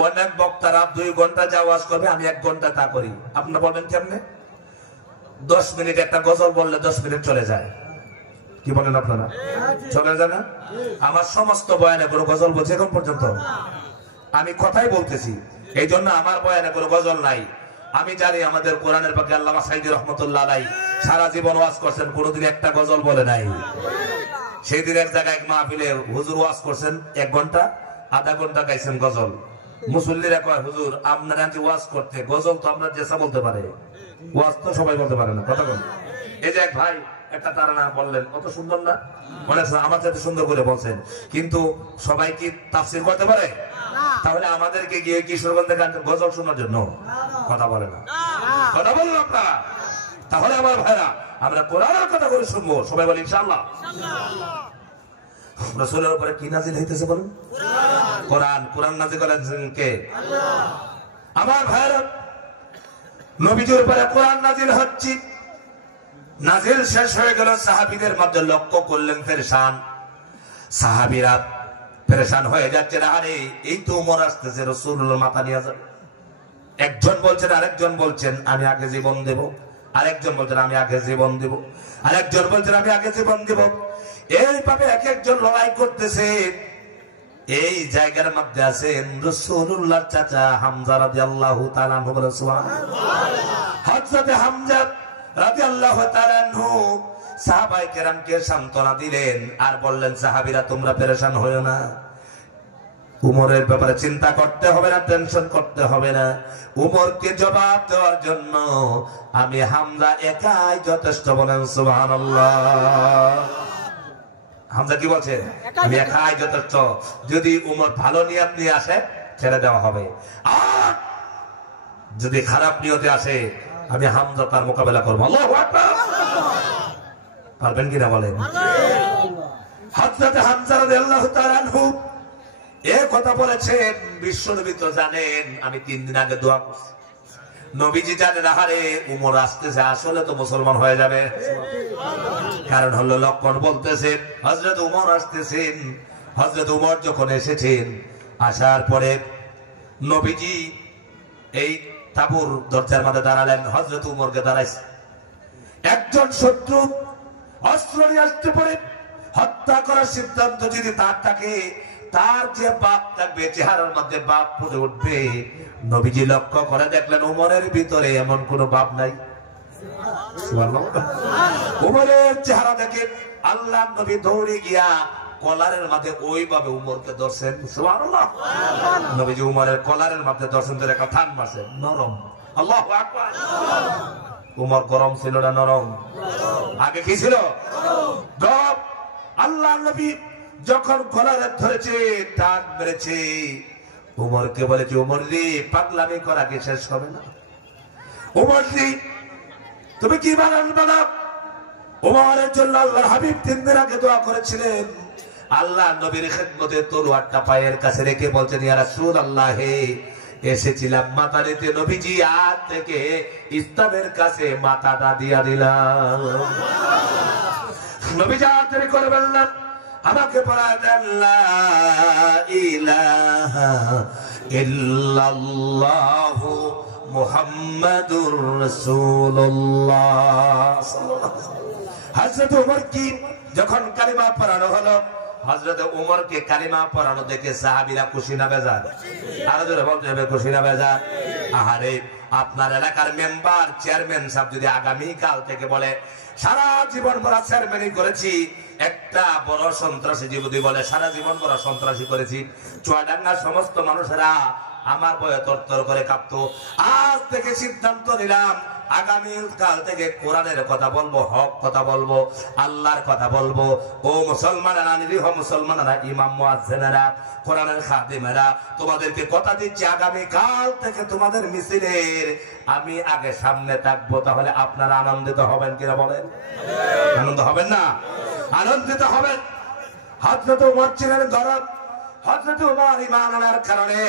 অনেক বক্তারা ২ ঘন্টা যা ওয়াজ করবে, আমি ১ ঘন্টা তা করি। আপনারা বলবেন কেমনে? ১০ মিনিট একটা গজল বললে ১০ মিনিট চলে যায়। কি বলেন আপনারা? চলে যায় না? আমার সমস্ত বয়ানে কোনো গজল বলছে এখন পর্যন্ত? আমি কথাই বলতেছি, এই জন্য আমার বয়ানে কোনো গজল নাই। আমি জানি আমাদের কোরআনের পাকে আল্লামা সাইদী রহমাতুল্লাহ আলাইহি সারা জীবন ওয়াজ করছেন, কোনোদিন একটা গজল বলে নাই। সেই দিন এক জায়গায় এক মাহফিলে হুজুর ওয়াজ করছেন, ১ ঘন্টা, আধা ঘন্টা গাইছেন গজল। মুসল্লিরা কয় হুজুর আপনারা যে ওয়াজ করতে, গজল তো আপনার যেসা বলতে পারে, ওয়াজ তো সবাই বলতে পারে না। কথা বল। এই যে এক ভাই একটা তারানা বললেন, কত সুন্দর না? অনেক আমার সাথে সুন্দর করে বলছেন, কিন্তু সবাই কি তাফসীর করতে পারে? তাহলে আমাদেরকে গিয়ে কিশোরগঞ্জে গান গজল শোনার জন্য কথা বলে না, কথা বলুন আপনারা। তাহলে আমার ভাইরা আমরা কোরআনের কথা করে শুনবো, সবাই বলি ইনশাআল্লাহ। রাসূলের উপরে কি নাজিল হইতেছে বলুন? কোরআন। কোরআন নাজিল করেছেন কে? আমার ভাইরা নবীজির উপরে কোরআন নাজিল হচ্ছে। নাজিল শেষ হয়ে গেল, সাহাবীদের মধ্যে লক্ষ্য করলেন পেরেশান। সাহাবীরা পেরেশান হয়ে যাচ্ছে, আরে এই তো ওমর আসতেছে, রাসূলুল্লাহ মাথা নিয়ে যাবে। একজন বলছেন, আরেকজন বলছেন আমি আগে জীবন দেব, আরেকজন বলছেন আমি আগে জীবন দেব, আরেকজন বলছেন আমি আগে জীবন দেব। এইভাবে এক একজন লড়াই করতেছে। এই জায়গার মধ্যে আছেন রাসূলুল্লাহর চাচা হামজা রাদিয়াল্লাহু তাআলা আনহু। সুবহানাল্লাহ। হযরত হামজা রাদিয়াল্লাহু তাআলা আনহু সাহাবায়ে কেরামকে সান্ত্বনা দিলেন আর বললেন, সাহাবীরা তোমরা পেরেশান হয়ো না, উমরের ব্যাপারে চিন্তা করতে হবে না, টেনশন করতে হবে না। উমরকে জবাব দেওয়ার জন্য আমি হামজা একাই যথেষ্ট। বলেন সুবহানাল্লাহ। হামজা কি বলছে? আমি একাই যথেষ্ট। যদি উমর ভালো নিয়ত নিয়ে আসে ছেড়ে দেওয়া হবে, আর যদি খারাপ নিয়তে আসে আমি হামজা তার মোকাবেলা করবো। আল্লাহু আকবার। পারবেন কিনা বলেন? হযরত হামজা রাদিয়াল্লাহু তাআলা আনহু এই কথা বলেছেন। বিশ্বনবী তো জানেন, আমি 3 দিন আগে দোয়া করছি। নবীজি জানেন আহারে উমর আসতেছে, আসলে তো মুসলমান হয়ে যাবে। কারণ হলো লক্ষণ বলতেছেন হযরত উমর আসতেছেন। হযরত উমর যখন এসেছেন, আসার পরে নবীজি এই তাবুর দরজার মধ্যে দাঁড়ালেন। হযরত উমরকে দাঁড়াইছে। একজন শত্রু অস্ত্র নিয়ে আসতে পারে, হত্যা করার সিদ্ধান্ত যদি তার থাকে, তার যে বাপ থাকবে চেহারার মধ্যে বাপ ফুটে উঠবে। নবীজি লক্ষ্য করে দেখলেন উমরের ভিতরে এমন কোন বাপ নাই। উমরের চেহারা দেখে আল্লাহ নবী দৌড়ে গিয়া কলারের মধ্যে ওইভাবে উমরকে ধরছেন। সুবহানাল্লাহ। নবীজি উমরের কলারের মধ্যে ধরছেন, ধরে একটা থান মারছেন, নরম। আল্লাহু আকবার। উমর গরম ছিল না নরম? আগে কি ছিল? গরম। আল্লাহ নবী যখন কলারে ধরেছে, টান মেরেছে, উমরকে বলেছে, উমর রে পাগলামি করা কি শেষ হবে না? উমর রে তুমি কি বানান? উমরের জন্য আল্লাহর হাবিব 3 দিন আগে দোয়া করেছিলেন। আল্লাহ নবীর খেদমতে তলোয়ারটা পায়ের কাছে রেখে বলছেন, ইয়া রাসূলুল্লাহ হে, এসেছিলাম মাথা নিতে, নবীজি আজ থেকে ইসলামের কাছে মাথাটা দিয়া দিলাম। নবীজি আর দেরি করবেন না, আমাকে পড়ায় দেন লা ইলাহা ইল্লাল্লাহু মুহাম্মাদুর রাসূলুল্লাহ। হযরত উমর কি যখন কালিমা পড়ানো হলো, হযরত উমরকে কালিমা পড়ানো দেখে সাহাবীরা খুশি না বেজার? আরো জোরে বলতে হবে, খুশি না বেজার? আহারে, আপনার এলাকার মেম্বার চেয়ারম্যান সাহেব যদি আগামী কাল থেকে বলে সারা জীবন ভরা চেয়ারম্যানই করেছি, একটা বড় সন্ত্রাসী যদি বলে সারা জীবন ভরা সন্ত্রাসী করেছি, চুয়াডাঙ্গার সমস্ত মানুষেরা আমার ভয়ে তরতর করে কাঁপতো। আজ থেকে সিদ্ধান্ত নিলাম আগামী কাল থেকে কোরআনের কথা বলবো, হক কথা বলবো, আল্লাহর কথা বলবো। ও মুসলমানেরা, নিরীহ মুসলমানেরা, ইমাম মুয়াজ্জিনেরা, কোরআনের খাদিমেরা, তোমাদেরকে কথা দিচ্ছি আগামী কাল থেকে তোমাদের মিছিলের আমি আগে সামনে থাকবো। তাহলে আপনারা আনন্দিত হবেন কিনা বলেন? আনন্দ হবেন না? আনন্দিত হবেন। হযরত উমর ছিলেন গরম। হযরত উমর ঈমান আনার কারণে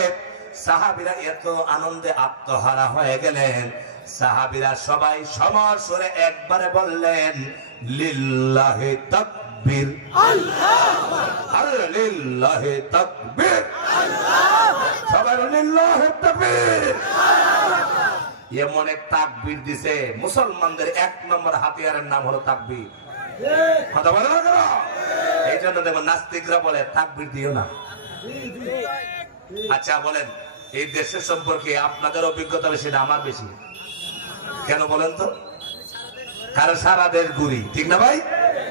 সাহাবীরা এত আনন্দে আত্মহারা হয়ে গেলেন। সাহাবীরা সবাই সমান সুরে একবারে বললেন, লিল্লাহি তাকবীর, আল্লাহু আকবার, লিল্লাহি তাকবীর, আল্লাহু আকবার, সবাই লিল্লাহি তাকবীর। এমন এক তাকবীর দিছে, মুসলমানদের 1 নম্বর হাতিয়ারের নাম হলো তাকবীর। কথা বলে না কেন? এই জন্য দেখবেন নাস্তিকরা বলে তাকবীর দিও না। আচ্ছা বলেন, এই দেশের সম্পর্কে আপনাদের অভিজ্ঞতা বেশি না আমার বেশি? কেন বলেন তো? কারণ সারা দেশ ঘুরি, ঠিক না ভাই?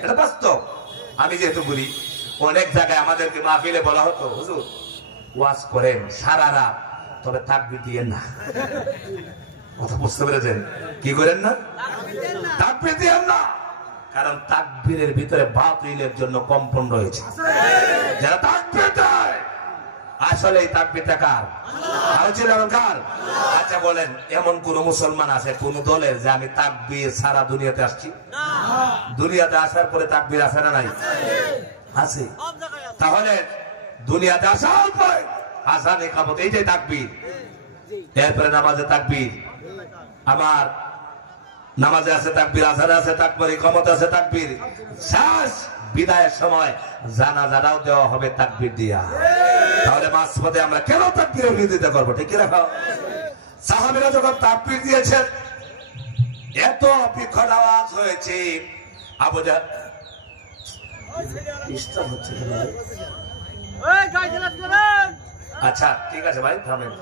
এটা বাস্তব। আমি যেহেতু ঘুরি, অনেক জায়গায় আমাদেরকে মাহফিলে বলা হতো, হুজুর ওয়াজ করেন সারা রাত, তবে তাকবীর দিয়েন না। কথা বুঝতে পেরেছেন? কি করেন না? তাকবীর দিয়েন না, কারণ তাকবীরের ভিতরে বাতিলের জন্য কম্পন রয়েছে। যারা তাকবীর দেয় আসলে এই তাকবীরটা কার? কার? আচ্ছা বলেন, এমন কোন মুসলমান আছে কোন দলের যে আমি তাকবীর সারা দুনিয়াতে আসছি? দুনিয়াতে আসার পরে তাকবীর আছে না নাই? আছে। তাহলে দুনিয়াতে আসার পরে আযান ইকামত এই যে তাকবীর, এরপরে নামাজে তাকবীর, আমার নামাজে আছে তাকবীর, আযানে আছে তাকবীর, ইকামতে আছে তাকবীর, শেষ বিদায়ের সময় জানাজাটাও দেওয়া হবে তাকবীর দিয়া। তাহলে মাঝপথে আমরা কেন তাকবীরের বিরোধিতা করবো? ঠিক রাখো। সাহাবীরা যখন তাকবীর দিয়েছেন, এত বিকট আওয়াজ হয়েছে, আবু জাহল আচ্ছা ঠিক আছে ভাই থামেন,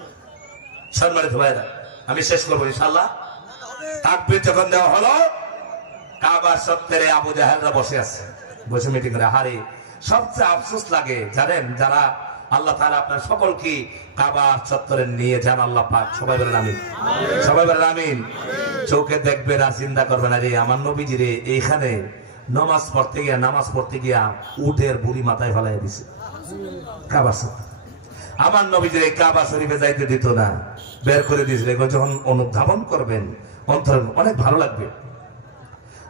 সম্মানিত ভাইরা আমি শেষ করবো ইনশাআল্লাহ। তাকবীর যখন দেওয়া হলো, কাবার চত্বরে আবু জাহেলরা বসে আছে, বসে মিটিং করে। হারে সবচেয়ে আফসোস লাগে জানেন, যারা আল্লাহ তাআলা আপনার সকলকে কাবার চত্বরে নিয়ে যান আল্লাহ পাক। সবাই বলেন আমিন, সবাই বলেন আমিন। চোখে দেখবেন আর চিন্তা করবেন, আরে আমার নবীজি রে এইখানে নামাজ পড়তে গিয়া উটের বুড়ি মাথায় ফেলাই দিছে কাবার চত্বর। আমার নবীজির এই কাবা শরীফে যাইতে দিত না, বের করে দিয়েছিল। যখন অনুধাবন করবেন অন্তর অনেক ভালো লাগবে।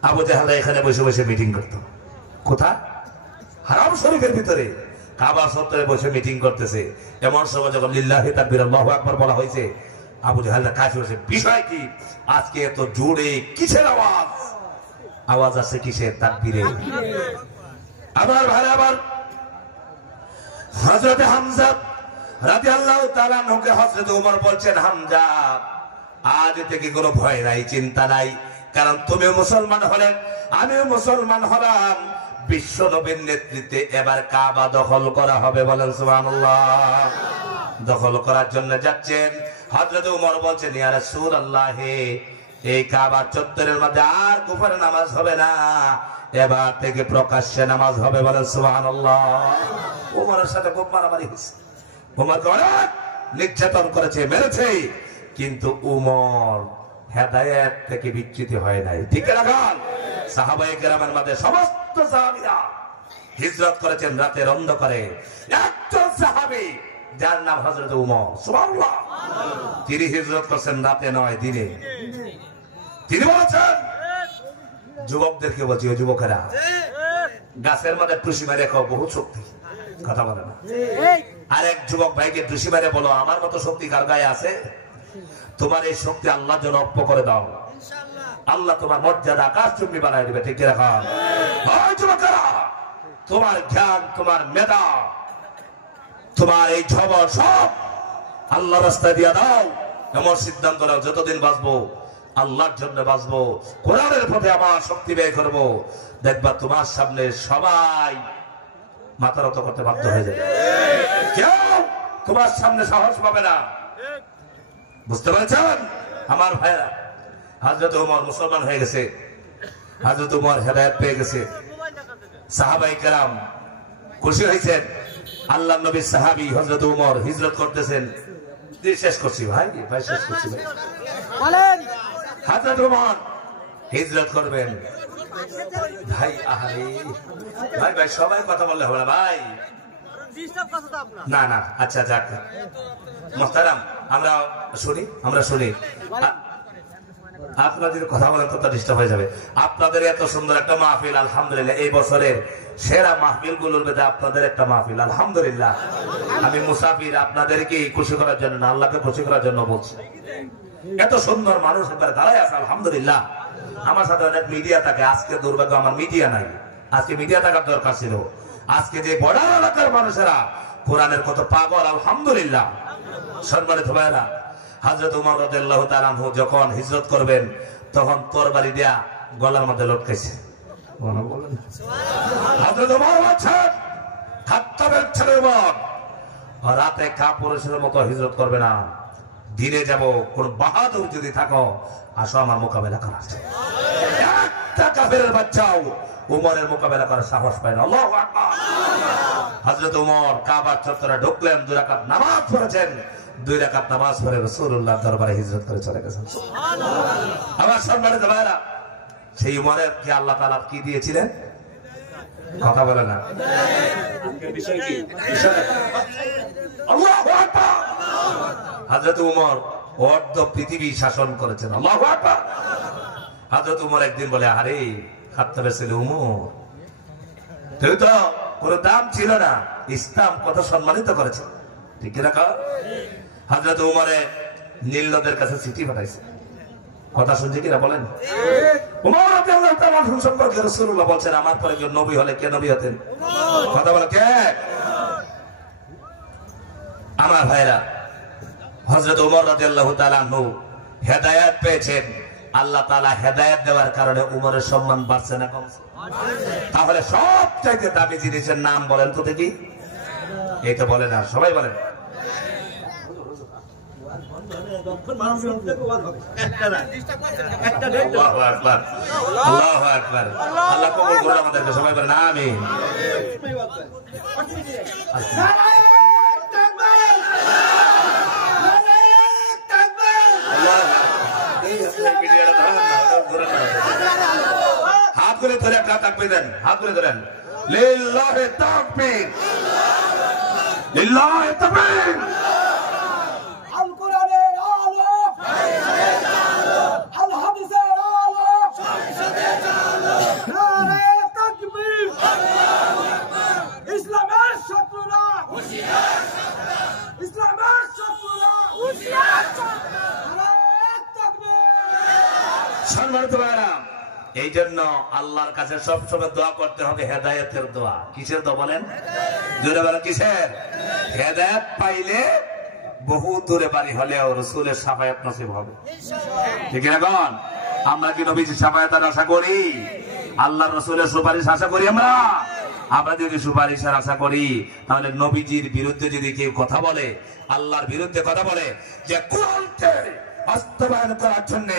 আবু জাহেল এখানে বসে বসে মিটিং করত। কোথা? হারাম শরীফের ভিতরে কাবা চত্বরে বসে মিটিং করতেছে। এমন সময় যখন লিল্লাহি তাকবীর আল্লাহু আকবার বলা হয়েছে, আবু জাহেলরা কাছে বসে, বিষয় কি? আজকে এত জোরে কিসের আওয়াজ? আওয়াজ আছে কিসের? তাকবীরে। আমার ভাই, আবার হযরত হামজা রাদিয়াল্লাহু তাআলা আনহুকে হযরত ওমর বলছেন, হামজা আজ থেকে কোনো ভয় নাই, চিন্তা নাই, কারণ তুমিও মুসলমান হলেন, আমিও মুসলমান হলাম। বিশ্ব নবীর নেতৃত্বে এবার কাবা দখল করা হবে। বলেন সুবহানাল্লাহ। দখল করার জন্য যাচ্ছেন। হযরত ওমর বলছেন, ইয়া রাসূলুল্লাহ, এই কাবা চত্বরের মধ্যে আর গোপনে নামাজ হবে না, এবার থেকে প্রকাশ্যে নামাজ হবে। বলেন সুবহানাল্লাহ। ওমরের সাথে খুব মারামারি হয়েছে, ওমরকে অনেক নির্যাতন করেছে, মেরেছে, কিন্তু ওমর হেদায়েত থেকে বিচ্যুত হয় নাই। ঠিক রাখুন। সাহাবায়ে কেরামের মধ্যে সমস্ত সাহাবীরা হিজরত করেছেন রাতের অন্ধকারে। একজন সাহাবী যার নাম হযরত ওমর, সুবহানাল্লাহ, তিনি হিজরত করেছেন রাতে নয়, দিনে। তিনি বলেছেন, যুবকদেরকে বলছি, ও যুবকেরা, গাছের মধ্যে টুসি মেরে খাও, বহু শক্তি। কথা বলে না। আরেক যুবক ভাইকে টুসি মেরে বলো, আমার মতো শক্তি কার গায়ে আছে? তোমার এই শক্তি আল্লাহর জন্য অর্পণ করে দাও, আল্লাহ তোমার মর্যাদা আকাশচুম্বী বানায় দিবে। ঠিক রাখা। যুবকেরা, তোমার জ্ঞান, তোমার মেধা, তোমার এই খবর সব আল্লাহ রাস্তায় দিয়ে দাও। এমন সিদ্ধান্ত নাও, যতদিন বাঁচবো আল্লাহর জন্য বাঁচবো, কোরআনের পথে আমার শক্তি ব্যয় করবো, দেখবা তোমার সামনে সবাই মাথা নত করতে বাধ্য হয়ে যাবে, কেউ তোমার সামনে সাহস পাবে না। বুঝতে পেরেছেন আমার ভাইরা? হযরত ওমর মুসলমান হয়ে গেছে, হযরত ওমর হেদায়েত পেয়ে গেছে। সাহাবায়ে কেরাম খুশি হয়েছেন। আল্লাহর নবীর সাহাবী হযরত ওমর হিজরত করতেছেন। শেষ করছি ভাই, শেষ করছি ভাই। হযরত ওমর হিজরত করবেন ভাই। আহারে ভাই, ভাই সবাই কথা বললে হবে না ভাই। না না, আচ্ছা যাক মোহতারাম, আমরা শুনি। আপনাদের কথা বলেন তো ডিস্টার্ব হয়ে যাবে। আপনাদের এত সুন্দর একটা মাহফিল, আলহামদুলিল্লাহ, এই বছরের সেরা মাহফিল গুলোর মধ্যে আপনাদের একটা মাহফিল, আলহামদুলিল্লাহ। আমি মুসাফির, আপনাদেরকে খুশি করার জন্য না, আল্লাহকে খুশি করার জন্য বলছি। এত সুন্দর মানুষ একবার দাঁড়ায় আছে, আলহামদুলিল্লাহ। আমার সাথে অনেক মিডিয়া থাকে, আজকে দুর্ভাগ্য আমার মিডিয়া নাই। আজকে মিডিয়া থাকার দরকার ছিল। আজকে যে বর্ডার এলাকার মানুষেরা কোরআনের কত পাগল, আলহামদুলিল্লাহ। সম্মানিত ভাইরা, হযরত ওমর রাদিয়াল্লাহু তাআলা আনহু যখন হিজরত করবেন, তখন তরবারি দিয়া গলার মধ্যে লটকাইছে। হযরত ওমর বলছেন, খাত্তাবের ছেলে ওমর, রাতে কাপুরুষের মতো হিজরত করবে না, দিনে যাব। কোন বাহাদুর যদি থাকো, আসো আমার মোকাবেলা করার। একটা কাফেরের বাচ্চাও ওমরের মোকাবেলা করার সাহস পায় না। আল্লাহু আকবার। হযরত ওমর কাবার চত্বরে ঢুকলেন, 2 রাকাত নামাজ পড়েছেন, 2 রাকাত নামাজ পড়ে রাসূলুল্লাহ দরবারে হিজরত করে চলে গেছেন। আমার সম্মানিত ভাইরা, সেই উমরের কি আল্লাহ তাআলা কি দিয়েছিলেন? কথা বলে না, বিষয় কি? আল্লাহু আকবার। হযরত উমর অর্ধ পৃথিবী শাসন করেছেন। আল্লাহু আকবার। হযরত উমর একদিন বলে, আরে খাত্তাবের ছেলে উমর, তুই তো কোনো দাম ছিল না, ইসলাম কত সম্মানিত করেছে, ঠিক না? হযরত উমরে নীল নদের কাছে চিঠি পাঠাইছে। কথা শুনছে কিনা বলেন? উমর রাদিয়াল্লাহু তাআলা সম্পর্কে রাসূলুল্লাহ বলছেন, আমার পরে কেউ নবী হলে কে নবী হতেন? কথা বলে কে? আমার ভাইরা, হযরত উমর রাদিয়াল্লাহু তাআলা আনহু হেদায়েত পেয়েছেন। আল্লাহ তাআলা হেদায়েত দেওয়ার কারণে উমরের সম্মান বাড়ছে না কমছে? তাহলে সবচাইতে দামি জিনিসের নাম বলেন তো দেখি। এই তো বলে না, সবাই বলেন। আল্লাহু আকবার, আল্লাহু আকবার। আল্লাহ কবুল করুন আমাদেরকে, সবাই বলেন আমিন। হাত করে ধরে একটা তাকবীর দেন, হাত করে ধরেন। লিল্লাহি তাকবীর, লিল্লাহি তাকবীর। আল কোরআনের আলো, আল হাদিসের আলো, নারে তাকবীর। ইসলামের শত্রুরা হুঁশিয়ার, ইসলামের শত্রুরা হুঁশিয়ার। নারে তাকবীর। সম্মানিত ভাইরা, এই জন্য আল্লাহর কাছে সবসময় দোয়া করতে হবে, হেদায়েতের দোয়া। কিসের দোয়া বলেন? জোরে বলেন কিসের? হেদায়েত পাইলে বহু দূরে বাড়ি হলেও রাসূলের শাফায়াত নসিব হবে, ঠিক না? কোন আমরা কি নবীর শাফায়াতের আশা করি? আল্লাহর রাসূলের সুপারিশ আশা করি? আমরা যদি সুপারিশের আশা করি, তাহলে নবীজির বিরুদ্ধে যদি কেউ কথা বলে, আল্লাহর বিরুদ্ধে কথা বলে, যে কোরআনকে বাস্তবায়ন করার জন্য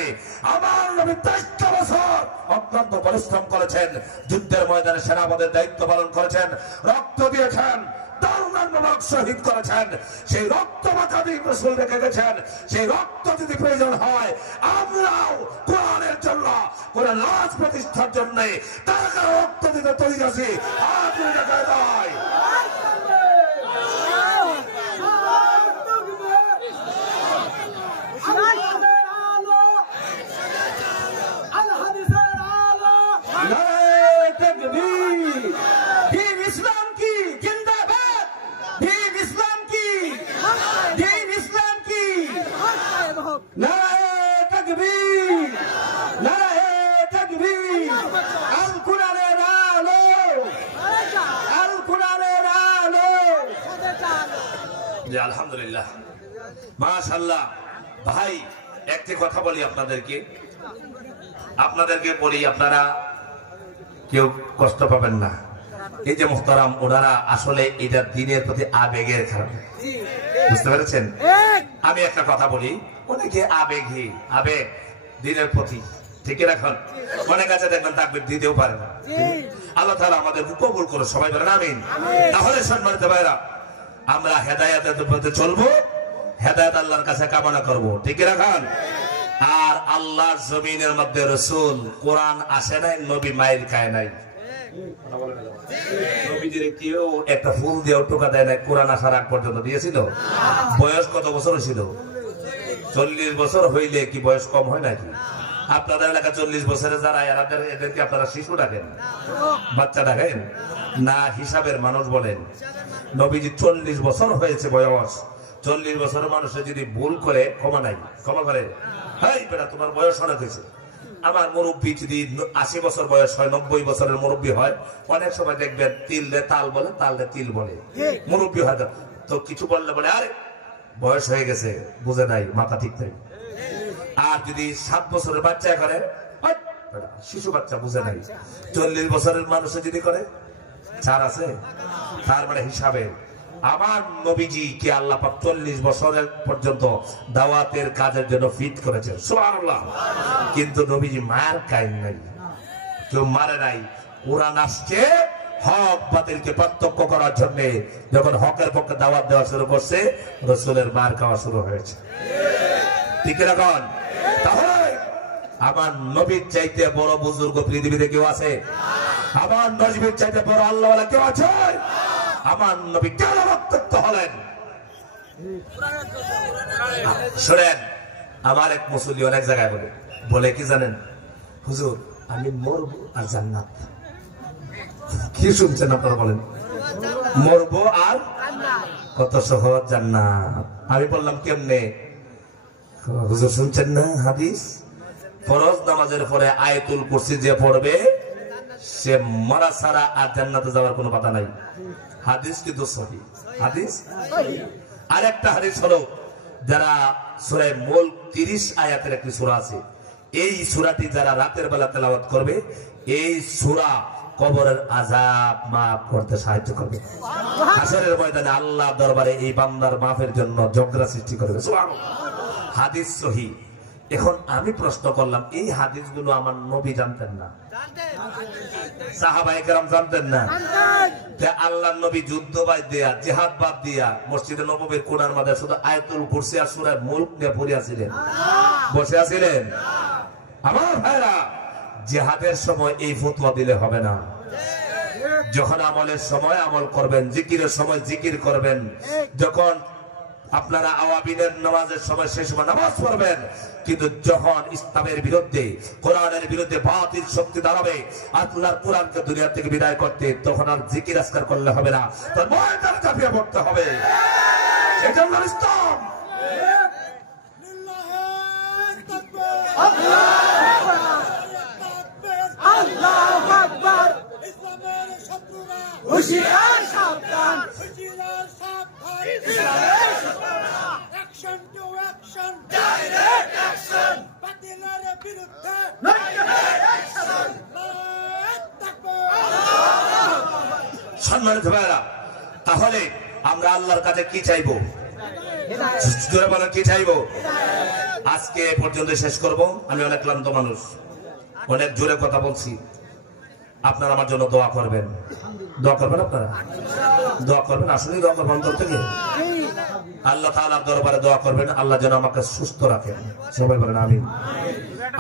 আমার নবী 23 বছর অত্যন্ত পরিশ্রম করেছেন, যুদ্ধের ময়দানে সেনাপতির দায়িত্ব পালন করেছেন, রক্ত দিয়েছেন, শহীদ করেছেন, সেই রক্ত মাখাদি রাসূল রেখে গেছেন। সেই রক্ত যদি প্রয়োজন হয়, আমরাও কোরআনের জন্য, কোরআন রাজ প্রতিষ্ঠার জন্য তারা রক্ত দিতে তৈরি আছি। আপনি দেখায় দেয় আলহামদুলিল্লাহ, মাশাআল্লাহ। ভাই, একটি কথা বলি আপনাদেরকে বলি, আপনারা কেউ কষ্ট পাবেন না। এই যে মুহতারাম, ওনারা আসলে এটা দিনের প্রতি আবেগের কারণে, বুঝতে পেরেছেন? আমি একটা কথা বলি, অনেকে আবেগী, আবেগ দিনের প্রতি, ঠিক রাখুন। অনেক আছে দেখবেন তাকবীর দিতেও পারে না। আল্লাহ তাআলা আমাদের কবুল করুন, সবাই বলেন আমিন। তাহলে সম্মানিত ভাইরা, আমরা হেদায়েতের পথে চলবো, হেদায়েত আল্লাহর কাছে কামনা করব, ঠিক রাখুন। আর আল্লাহর জমিনের মধ্যে রাসূল কোরআন আসে নাই, নবী মাইল খায় নাই। নবীজির কেউ একটা ফুল দিয়ে টোকা দেয় নাই কোরআন আসার আগ পর্যন্ত, দিয়েছিল? বয়স কত বছর ছিল? 40 বছর হইলে কি বয়স কম হয় নাকি? আপনাদের এলাকা 40 বছরের যারা, এদেরকে আপনারা শিশু ডাকেন, বাচ্চা ডাকেন না, হিসাবের মানুষ বলেন। নবীজি 40 বছর হয়েছে বয়স। 40 বছরের মানুষের যদি ভুল করে ক্ষমা নাই, ক্ষমা করে, হাই বেটা তোমার বয়স অনেক হয়েছে। আমার মুরব্বী যদি 80 বছর বয়স হয়, 90 বছরের মুরব্বী হয়, অনেক সময় দেখবেন তিল দে তাল বলে, তাল দে তিল বলে, মুরব্বী হয় তো কিছু বললে বলে আরে বয়স হয়ে গেছে, বুঝে নাই, মাথা ঠিক নেই। আর যদি 7 বছরের বাচ্চা করে, শিশু বাচ্চা, বুঝে নাই। 40 বছরের মানুষে যদি করে, ছাড় আছে? তার মানে হিসাবে আমার নবীজি কে আল্লাহ পাক 40 বছরের পর্যন্ত দাওয়াতের কাজের জন্য ফিট করেছেন, সুবহানাল্লাহ। কিন্তু নবীজি মার খায় নাই, কেউ মারে নাই। কোরআন আসছে, হক বাতিলকে পার্থক্য করার জন্য যখন হকের পক্ষে দাওয়াত দেওয়া শুরু করছে, রাসূলের মার খাওয়া শুরু হয়েছে। ঠিক রাখুন। তাহলে আমার নবীর চাইতে বড় বুজুর্গ পৃথিবীতে কেউ আছে? আমার নবীর চাইতে বড় আল্লাহওয়ালা কেউ আছে? আমার নবী কেন বক্তব্য হলেন? শুনেন, আমার এক মুসল্লি অনেক জায়গায় বলে কি জানেন, হুজুর আমি মরবো আর জান্নাত। কি শুনছেন আপনারা বলেন? মরবো আর কত সহজ জান্নাত। আমি বললাম কেমনে? হুজুর শুনছেন না হাদিস? ফরজ নামাজের পরে আয়াতুল কুরসি যে পড়বে সে মরা ছাড়া আর জান্নাতে যাওয়ার কোনো কথা নাই। হাদিস কিন্তু সহিহ হাদিস। আরেকটা হাদিস হলো, যারা সূরা মুলক 30 আয়াতের একটি সূরা আছে, এই সূরাটি যারা রাতের বেলা তেলাওয়াত করবে, এই সূরা কবরের আযাব মাফ করতে সাহায্য করবে। হাসরের ময়দানে আল্লাহ দরবারে এই বান্দার মাফের জন্য ঝগড়া সৃষ্টি করবে। সুবহানাল্লাহ। হাদিস সহিহ। এখন আমি প্রশ্ন করলাম, এই হাদিসগুলো আমার নবী জানতেন না? সাহাবায়ে কেরাম জানতেন না? আল্লাহর নবী যুদ্ধ বাদ দিয়া, জিহাদ বাদ দিয়া মসজিদে নববীর কোণার মধ্যে শুধু আয়াতুল কুরসি আর সূরা মুলক নিয়ে পড়ে আছিলেন, বসে আছিলেন? আমার ভাইরা, জিহাদের সময় এই ফতোয়া দিলে হবে না। যখন আমলের সময় আমল করবেন, জিকিরের সময় জিকির করবেন, যখন আপনারা আওয়াবিনের নামাজের সময় সেই সময় নামাজ পড়বেন। কিন্তু যখন ইসলামের বিরুদ্ধে, কোরআনের বিরুদ্ধে বাতিল শক্তি দাঁড়াবে, আল্লাহর কোরআনকে দুনিয়া থেকে বিদায় করতে, তখন আর জিকির আজকার করলে হবে না, তার ময়দানে ঝাঁপিয়ে পড়তে হবে। সেজন্য ইসলাম আল্লাহু আকবার। ইসলামের শত্রুরা হুঁশিয়ার সাবধান, হুঁশিয়ার সাবধান। ইসলামের শত্রুরা action to action, direct action. বাতিলের বিরুদ্ধে ডাইরেক্ট অ্যাকশন। সম্মানিত ভাইরা, তাহলে আমরা আল্লাহর কাছে কি চাইবো? জোরে বলেন, কি চাইবো? আজকে এ পর্যন্ত শেষ করব। আমি অনেক ক্লান্ত মানুষ, অনেক জোরে কথা বলছি। আপনারা আমার জন্য দোয়া করবেন। দোয়া করবেন, আপনারা দোয়া করবেন, আসলে দোয়া করবেন অন্তর থেকে। আল্লাহ তাআলার দরবারে দোয়া করবেন, আল্লাহ যেন আমাকে সুস্থ রাখেন। সবাই বলেন আমিন।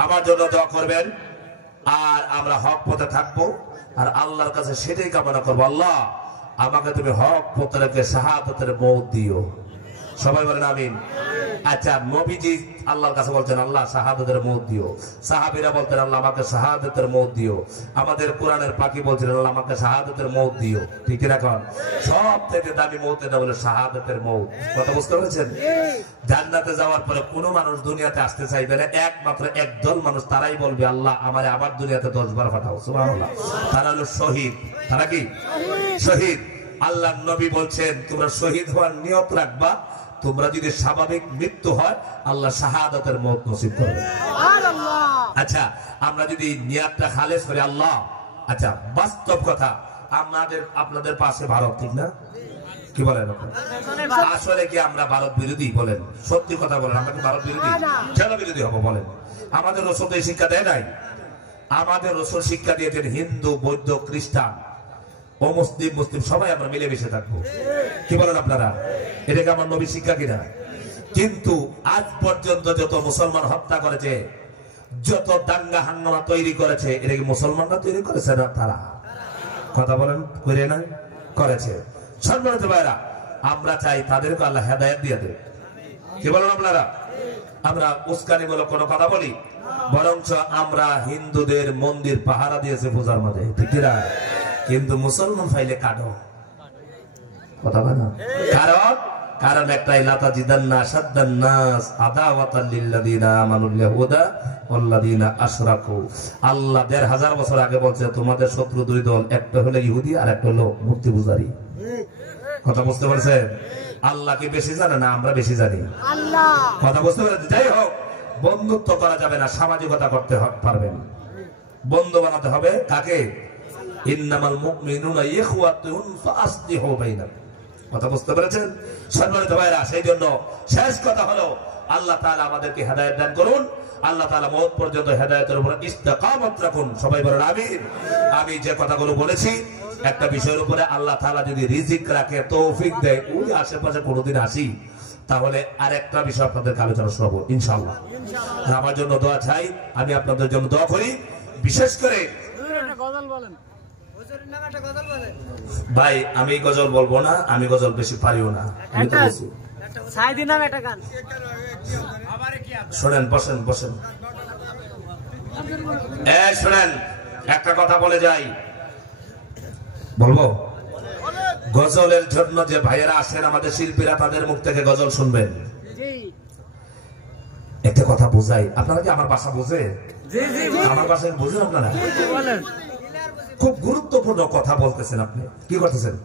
আমার জন্য দোয়া করবেন, আর আমরা হক পথে থাকবো, আর আল্লাহর কাছে সেটাই কামনা করবো, আল্লাহ আমাকে তুমি হক পথে রেখে শাহাদাতের মওত দিও। সবাই বলেন আমিন। আচ্ছা, নবীজি আল্লাহর কাছে বলছেন আল্লাহ শাহাদাতের মওত দিও, সাহাবীরা বলতেন আল্লাহ আমাকে শাহাদাতের মওত দিও, আমাদের কোরআনের পাখি বলছিলেন আল্লাহ আমাকে শাহাদাতের মওত দিও। ঠিক রাখুন, সব থেকে দামি মওতের নাম হলো শাহাদাতের মওত। কথা বুঝতে পেরেছেন? জান্নাতে যাওয়ার পরে কোনো মানুষ দুনিয়াতে আসতে চাইবে না, একমাত্র একদল মানুষ, তারাই বলবে আল্লাহ আমারে আবার দুনিয়াতে 10 বার পাঠাও। সুবহানাল্লাহ। তারা হলো শহীদ। তারা কি? শহীদ। আল্লাহর নবী বলছেন তোমরা শহীদ হওয়ার নিয়ত রাখবা, তোমরা যদি স্বাভাবিক মৃত্যু হয় আল্লাহ শাহাদাতের মওত নসিব করবে। আচ্ছা, আমরা যদি নিয়তটা খালেস করি আল্লাহ, আচ্ছা বাস্তব কথা, আপনাদের পাশে ভারত, ঠিক না? কি বলেন? আসলে কি আমরা ভারত বিরোধী? বলেন, সত্যি কথা বলেন, আমরা কি ভারত বিরোধী? কেন বিরোধী হবো বলেন? আমাদের রাসূল এই শিক্ষা দেয় নাই? আমাদের রাসূল শিক্ষা দিয়েছেন হিন্দু, বৌদ্ধ, খ্রিস্টান ও মুসলিম সবাই আমরা মিলেমিশে থাকবো। কি বলেন আপনারা? এটাকে আমার নবী শিক্ষা কিনা? কিন্তু আজ পর্যন্ত যত মুসলমান হত্যা করেছে, যত দাঙ্গা হাঙ্গামা তৈরি করেছে, এটা কি মুসলমানরা তৈরি করেছে না তারা? কথা বলেন, করে না? করেছে। সম্মানিত ভাইরা, আমরা চাই তাদেরকে আল্লাহ হেদায়েত দিয়ে দেয়। কি বলেন আপনারা? আমরা উস্কানিমূলক কোনো কথা বলি, বরঞ্চ আমরা হিন্দুদের মন্দির পাহারা দিয়েছে পূজার মাঝে, ঠিক না? কিন্তু মুসলমান ফাইলে কাটো কথা বলে না। কারণ একটাই, লাতাজিদান্না আশাদ্দান-নাস আদাওয়াতাল লিল্লাযিনা আমানুল ইয়াহুদা ওয়াল্লাযিনা আশরাকু। আল্লাহ ১৫০০ বছর আগে বলছে তোমাদের শত্রু দুই দল, একটা হলো ইহুদি আর একটা হলো মূর্তি পূজারী। কথা বুঝতে পারছেন? আল্লাহ কি বেশি জানে না আমরা বেশি জানি? আল্লাহ। কথা বুঝতে পারছেন? যাই হোক, বন্ধুত্ব করা যাবে না, সামাজিকতা করতে পারবেন। বন্ধু বানাতে হবে কাকে? ইন্নামাল মুমিনুনা ইখওয়াতুন ফাসলিহু বাইনাহুম। কথা বুঝতে পেরেছেন? সম্মানিত ভাইরা, সেই জন্য শেষ কথা হলো আল্লাহ তাআলা আমাদেরকে হেদায়েত দান করুন। আল্লাহ তাআলা মওত পর্যন্ত হেদায়েতের উপর ইস্তেকামত রাখুন। সবাই বলেন আমিন। আমি যে কথাগুলো বলেছি, একটা বিষয়ের উপরে আল্লাহ তাআলা যদি রিজিক রাখে, তৌফিক দেয়, ওই আশেপাশে কোনোদিন আসি, তাহলে আরেকটা বিষয় আপনাদের আলোচনা শোনাবো ইনশাআল্লাহ। আমার জন্য দোয়া চাই, আমি আপনাদের জন্য দোয়া করি। বিশেষ করে ভাই, আমি গজল বলবো না, আমি গজল বেশি পারিও না। শোনেন, বসেন বসেন, শোনেন, একটা কথা বলে যাই, বলবো। গজলের জন্য যে ভাইয়েরা আসেন, আমাদের শিল্পীরা, তাদের মুখ থেকে গজল শুনবেন। একটা কথা বোঝাই, আপনারা কি আমার ভাষা বোঝে? আমার ভাষায় বুঝেন আপনারা? খুব গুরুত্বপূর্ণ কথা বলতেছেন আপনি। কি করতেছেন?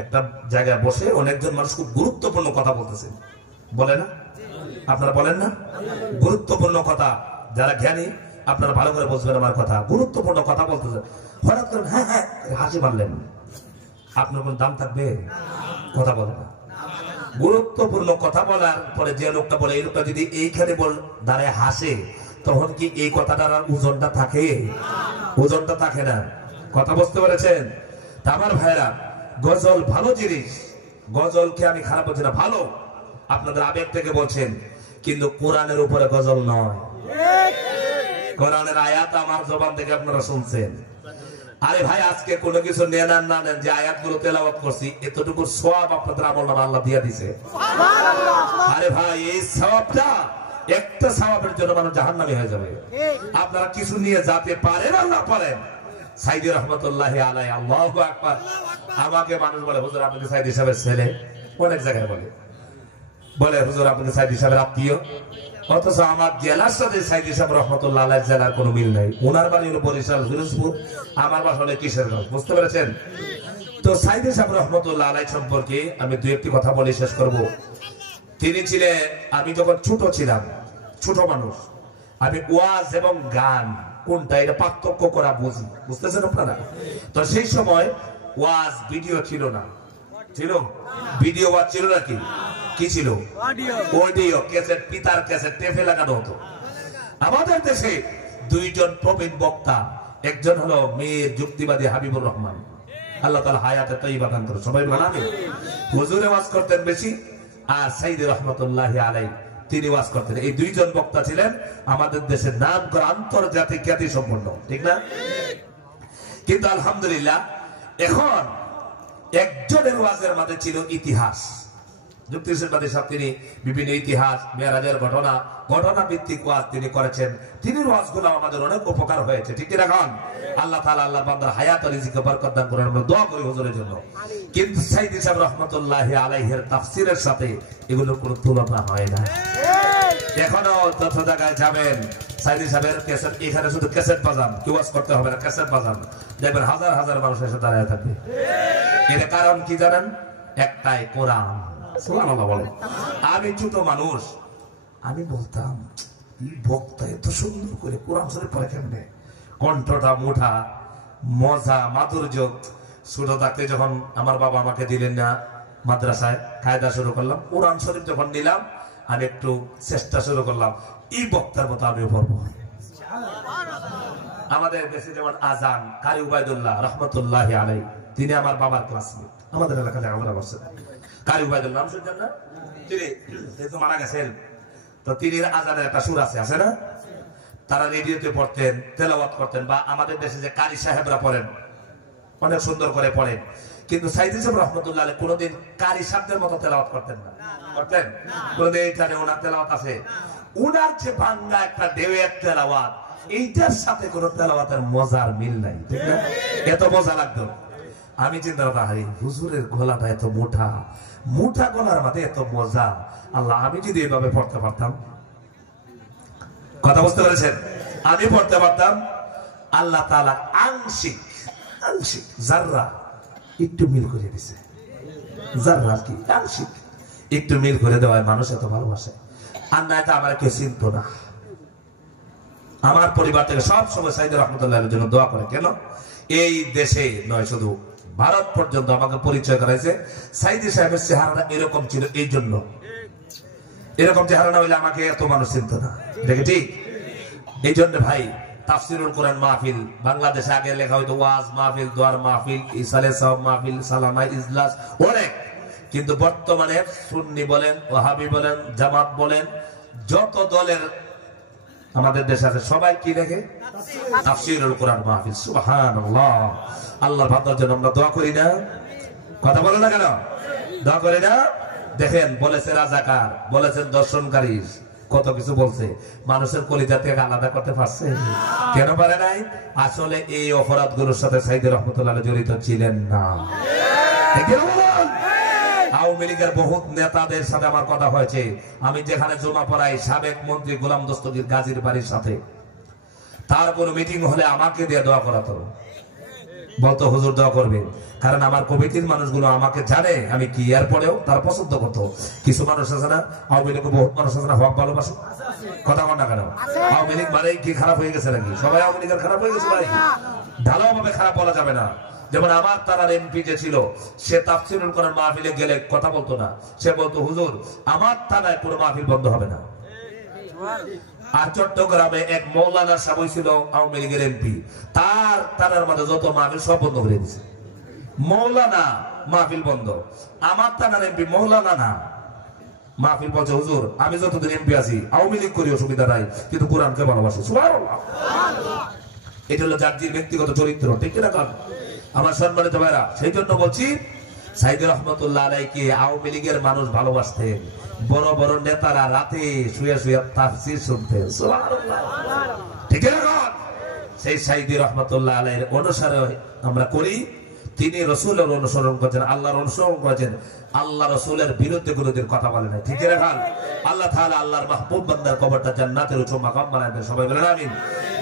একটা জায়গায় বসে অনেকজন মানুষ খুব গুরুত্বপূর্ণ কথা বলতেছেন, বলে না? আপনারা বলেন না? গুরুত্বপূর্ণ কথা, যারা জ্ঞানী আপনারা ভালো করে বুঝবেন আমার কথা। গুরুত্বপূর্ণ কথা বলতেছেন, হঠাৎ করে হ্যাঁ হ্যাঁ হাসি মারলেন, আপনার কোন দাম থাকবে? কথা বলে না। গুরুত্বপূর্ণ কথা বলার পরে যে লোকটা বলে, এই লোকটা যদি এইখানে দাঁড়ায় হাসে, তখন কি এই কথাটার ওজনটা থাকে? ওজনটা থাকে না। কথা বুঝতে পেরেছেন? আমার ভাইরা, গজল ভালো জিনিস, গজলকে আমি খারাপ বলছি না, ভালো। আপনাদের আবেগ থেকে বলছেন, কিন্তু কোরআনের উপরে গজল নয়। কোরআনের আয়াত আমার জবান থেকে আপনারা শুনছেন। আরে ভাই, আজকে কোনো কিছু নেন আর না নেন, যে আয়াতগুলো তেলাওয়াত করছি, এতটুকু সওয়াব আপনাদের আমলনামা আল্লাহ দিয়ে দিয়েছে। আরে ভাই, এই সওয়াবটা, একটা সওয়াবের জন্য মানুষ জাহান্নামী হয়ে যাবে। আপনারা কিছু নিয়ে যেতে পারেন আর না পারেন। সাইদি রহমতুল্লাহি আলাইহি, আল্লাহু আকবার। আমাকে মানুষ বলে, হুজুর আপনি সাইদি সাহেবের ছেলে, অনেক জায়গায় বলে হুজুর আপনি সাইদি সাহেবের আত্মীয়, অথচ আমার জেলার সাথে সাইদি সাহেব রহমতুল্লাহ আলাইহি জেলার কোনো মিল নাই। ওনার বাড়ি হলো বরিশাল ফিরোজপুর, আমার বাসা হলো কিশোরগঞ্জ। বুঝতে পেরেছেন? তো সাইদি সাহেব রহমতুল্লাহ আলাইহি সম্পর্কে আমি দুই একটি কথা বলে শেষ করব। তিনি ছিলেন, আমি যখন ছোট ছিলাম, ছোট মানুষ, আমি ওয়াজ এবং গান কোনটা এটা পার্থক্য করা বুঝি। বুঝতেছেন আপনারা? তো সেই সময় ওয়াজ ভিডিও ছিল না, ছিল ভিডিও ওয়াজ ছিল নাকি? কি ছিল? অডিও ক্যাসেট, পিতার ক্যাসেট, টেপে লাগানো হতো। আমাদের দেশে দুইজন প্রবীণ বক্তা, একজন হলো মেয়ের যুক্তিবাদী হাবিবুর রহমান, আল্লাহ তাআলা হায়াতে তাইয়্যিবা দান করুন। সবাই বলেন আমিন। হুজুরে ওয়াজ করতেন বেশি, আর সাইদি রহমতুল্লাহি আলাইহি তিনি ওয়াজ করতেন। এই দুইজন বক্তা ছিলেন আমাদের দেশের নাম করা আন্তর্জাতিক খ্যাতি সম্পন্ন, ঠিক না? কিন্তু আলহামদুলিল্লাহ, এখন একজনের ওয়াজের মাঝে ছিল ইতিহাস, যুক্তিবাদী সব। তিনি বিভিন্ন ইতিহাস, মেরাজের ঘটনা ভিত্তিক ওয়াজ তিনি করেছেন। তিনি ওয়াজগুলো আমাদের অনেক উপকার হয়েছে, ঠিক না? এখন আল্লাহ তাআলা আল্লাহর বান্দার হায়াত আর রিজিকে বরকত দান করেন, আমরা দোয়া করি হুজুরের জন্য। কিন্তু সাইদি সাহেব রহমাতুল্লাহি আলাইহির তাফসীরের সাথে এগুলোর কোনো তুলনা হয় না। এখনো যত জায়গায় যাবেন, সাইদি সাহেবের ক্যাসেট, এখানে শুধু ক্যাসেট বাজান, কি ওয়াজ করতে হবে না, ক্যাসেট বাজান, দেখবেন হাজার হাজার মানুষ এসে দাঁড়ায় থাকবে। এর কারণ কি জানেন? একটাই, কোরআন। সুবহানাল্লাহ বলেন। আমি ছোট মানুষ, আমি বলতাম বক্তা এত সুন্দর করে কোরআন শরীফ পড়ে কেমনে, কণ্ঠটা মোটা, মজা, মাধুর্য। ছোট থাকতে যখন আমার বাবা আমাকে দিলেন না মাদ্রাসায়, কায়দা শুরু করলাম, কোরআন শরীফ যখন নিলাম, আমি একটু চেষ্টা শুরু করলাম, এই বক্তার মতো আমিও পড়বো। আমাদের দেশে যেমন আজান, কারি উবাইদুল্লাহ রহমতুল্লাহি আলাইহি, তিনি আমার বাবার ক্লাসমেট, আমাদের এলাকাতে আমরা বসেন। কারি উবাইদুল্লাহ নাম শুনছেন না? তিনি তো মারা গেছেন। তো তিনি আজানের একটা সুর আছে না? তারা রেডিওতে পড়তেন, তেলাওয়াত করতেন, বা আমাদের দেশে যে কারি সাহেবরা পড়েন, অনেক সুন্দর করে পড়েন। কিন্তু সাইদি সাহেব রহমতুল্লাহ আলাইহি কোনোদিন কারি সাহেবদের মতো তেলাওয়াত করতেন না। করতেন? কোনোদিন এখানে ওনার তেলাওয়াত আছে, উনার যে বাংলা একটা ঢেউয়ের তেলাওয়াত, এইটার সাথে কোনো তেলাওয়াতের মজার মিল নাই, ঠিক না? এত মজা লাগতো। আমি চিন্তা করতাম, হারি হুজুরের গলাটা এত মোটা, মোটা গলার মধ্যে এত মজা, আল্লাহ আমি যদি এইভাবে পড়তে পারতাম। কথা বুঝতে পেরেছেন? আমি পড়তে পারতাম। আল্লাহ তাআলা আংশিক জাররা একটু মিল করে দিছে, জাররা কি আংশিক একটু মিল করে দেওয়ায় মানুষ এত ভালোবাসে। আর না এটা আমার কেউ চিনত না। আমার পরিবার থেকে সব সময় সাইদি রহমতুল্লাহের জন্য দোয়া করে। কেন? এই দেশে নয়, শুধু ভারত পর্যন্ত আমাকে পরিচয় করাইছে সাইদি সাহেবের চেহারাটা এরকম ছিল, এই জন্য এরকম চেহারা না হইলে আমাকে এত মানুষ চিনত না, দেখে ঠিক। এই জন্য ভাই তাফসিরুল কোরআন মাহফিল বাংলাদেশে আগে লেখা হইতো ওয়াজ মাহফিল, দোয়ার মাহফিল, ইসালে সাহেব মাহফিল, সালামা ইজলাস অনেক, কিন্তু বর্তমানে সুন্নি বলেন, ওয়াহাবি বলেন, জামাত বলেন, যত দলের আমাদের দেশে আছে সবাই কি দেখে তাফসিরুল কোরআন মাহফিল। সুবহানাল্লাহ। আল্লাহর ভালোর জন্য আমরা দোয়া করি না? কথা বলো না কেন? দোয়া করি না? দেখেন বলেছে রাজাকার, বলেছেন দর্শনকারী, কত কিছু বলছে, মানুষের কলিজা থেকে আলাদা করতে পারছে? কেন পারে নাই? আসলে এই অপরাধগুলোর সাথে সাইদি রহমতুল্লাহ জড়িত ছিলেন না। আওয়ামী লীগের বহুত নেতাদের সাথে আমার কথা হয়েছে। আমি যেখানে জমা পড়াই সাবেক মন্ত্রী গোলাম দস্তগীর গাজীর বাড়ির সাথে, তার কোনো মিটিং হলে আমাকে দিয়ে দোয়া করাতো, বলতো হুজুর দোয়া করবে, কারণ আমার কমিটির মানুষগুলো আমাকে জানে আমি কি, এরপরেও তারা পছন্দ করতো। কিছু মানুষ আছে না, আওয়ামী লীগ বহুত মানুষ আছে না হক ভালোবাসে, কথা বল না কেন? আওয়ামী লীগ মানে কি খারাপ হয়ে গেছে নাকি? সবাই আওয়ামী লীগের খারাপ হয়ে গেছে ভাই? ঢালাওভাবে খারাপ বলা যাবে না। যেমন আমার তারার এমপি যে ছিল, সে তাফসিরুল কোরআন মাহফিলে গেলে কথা বলতো না, সে বলতো হুজুর আমার থানায় পুরো মাহফিল বন্ধ হবে না। আর চট্টগ্রামে এক মৌলানা সাহেব ছিল আওয়ামী লীগের এমপি, তার তারার মধ্যে যত মাহফিল সব বন্ধ করে দিয়েছে। মৌলানা মাহফিল বন্ধ, আমার থানার এমপি মৌলানা না, মাহফিল বলছে হুজুর আমি যতদিন এমপি আছি আওয়ামী লীগ করি অসুবিধা নাই, কিন্তু কোরআনকে ভালোবাসি। সুবহানাল্লাহ। এটা হলো জাতির ব্যক্তিগত চরিত্র, ঠিক না? কারণ আমার সম্মানিত ভাইরা, সেই জন্য বলছি সাইদি রহমতুল্লাহ আলাইকে আওয়ামী লীগের মানুষ ভালোবাসতেন, বড় বড় নেতারা রাতে শুয়ে শুয়ে তাফসীর শুনতেন। সুবহানাল্লাহ, ঠিক না? সেই সাইদি রহমতুল্লাহ আলাইহির অনুসারে আমরা করি। তিনি রাসূলের অনুসরণ করেছেন, আল্লাহর অনুসরণ করেছেন, আল্লাহ রাসূলের বিরুদ্ধে কোনোদিন কথা বলে নাই, ঠিক না? আল্লাহ তাআলা আল্লাহর মাহবুব বান্দার কবরটা জান্নাতের উঁচু মাকাম বানাবেন, সবাই বলেন আমিন।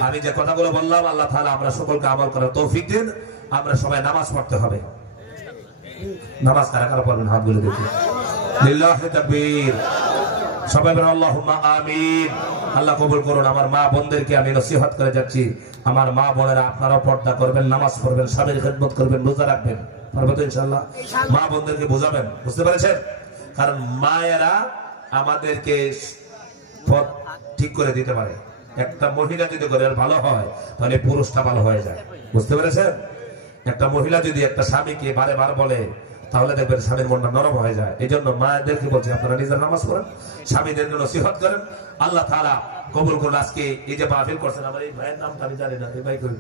আমি যে কথাগুলো বললাম আল্লাহ তাআলা আমরা সকলকে আমল করার তৌফিক দিন। আমরা সবাই নামাজ পড়তে হবে। নামাজ কারা কারা পড়বেন হাত গুলো দেখি। লিল্লাহি তাকবীর। সবাই বলেন আল্লাহুম্মা আমিন। আল্লাহ কবুল করুন। আমার মা বোনদেরকে আমি নসিহত করে যাচ্ছি, আমার মা বোনেরা আপনারাও পর্দা করবেন, নামাজ পড়বেন, স্বামীর খেদমত করবেন, রোজা রাখবেন, পারবেন তো ইনশাআল্লাহ? মা বোনদেরকে বোঝাবেন, বুঝতে পেরেছেন? কারণ মায়েরা আমাদেরকে পথ ঠিক করে দিতে পারে। একটা মহিলা যদি করে ভালো হয় তাহলে পুরুষটা ভালো হয়ে যায়, বুঝতে পেরেছেন? একটা মহিলা যদি একটা স্বামীকে বারে বার বলে তাহলে দেখবেন স্বামীর মনটা নরম হয়ে যায়। এই জন্য মায়েদেরকে বলছি আপনারা নিজের নামাজ পড়েন, স্বামীদেরকে নসিহত করেন। আল্লাহ তাআলা কবুল করুন। আজকে এই যে মাহফিল করছেন, আমার এই ভাইয়ের নামটা আমি জানি না, এই ভাই কই?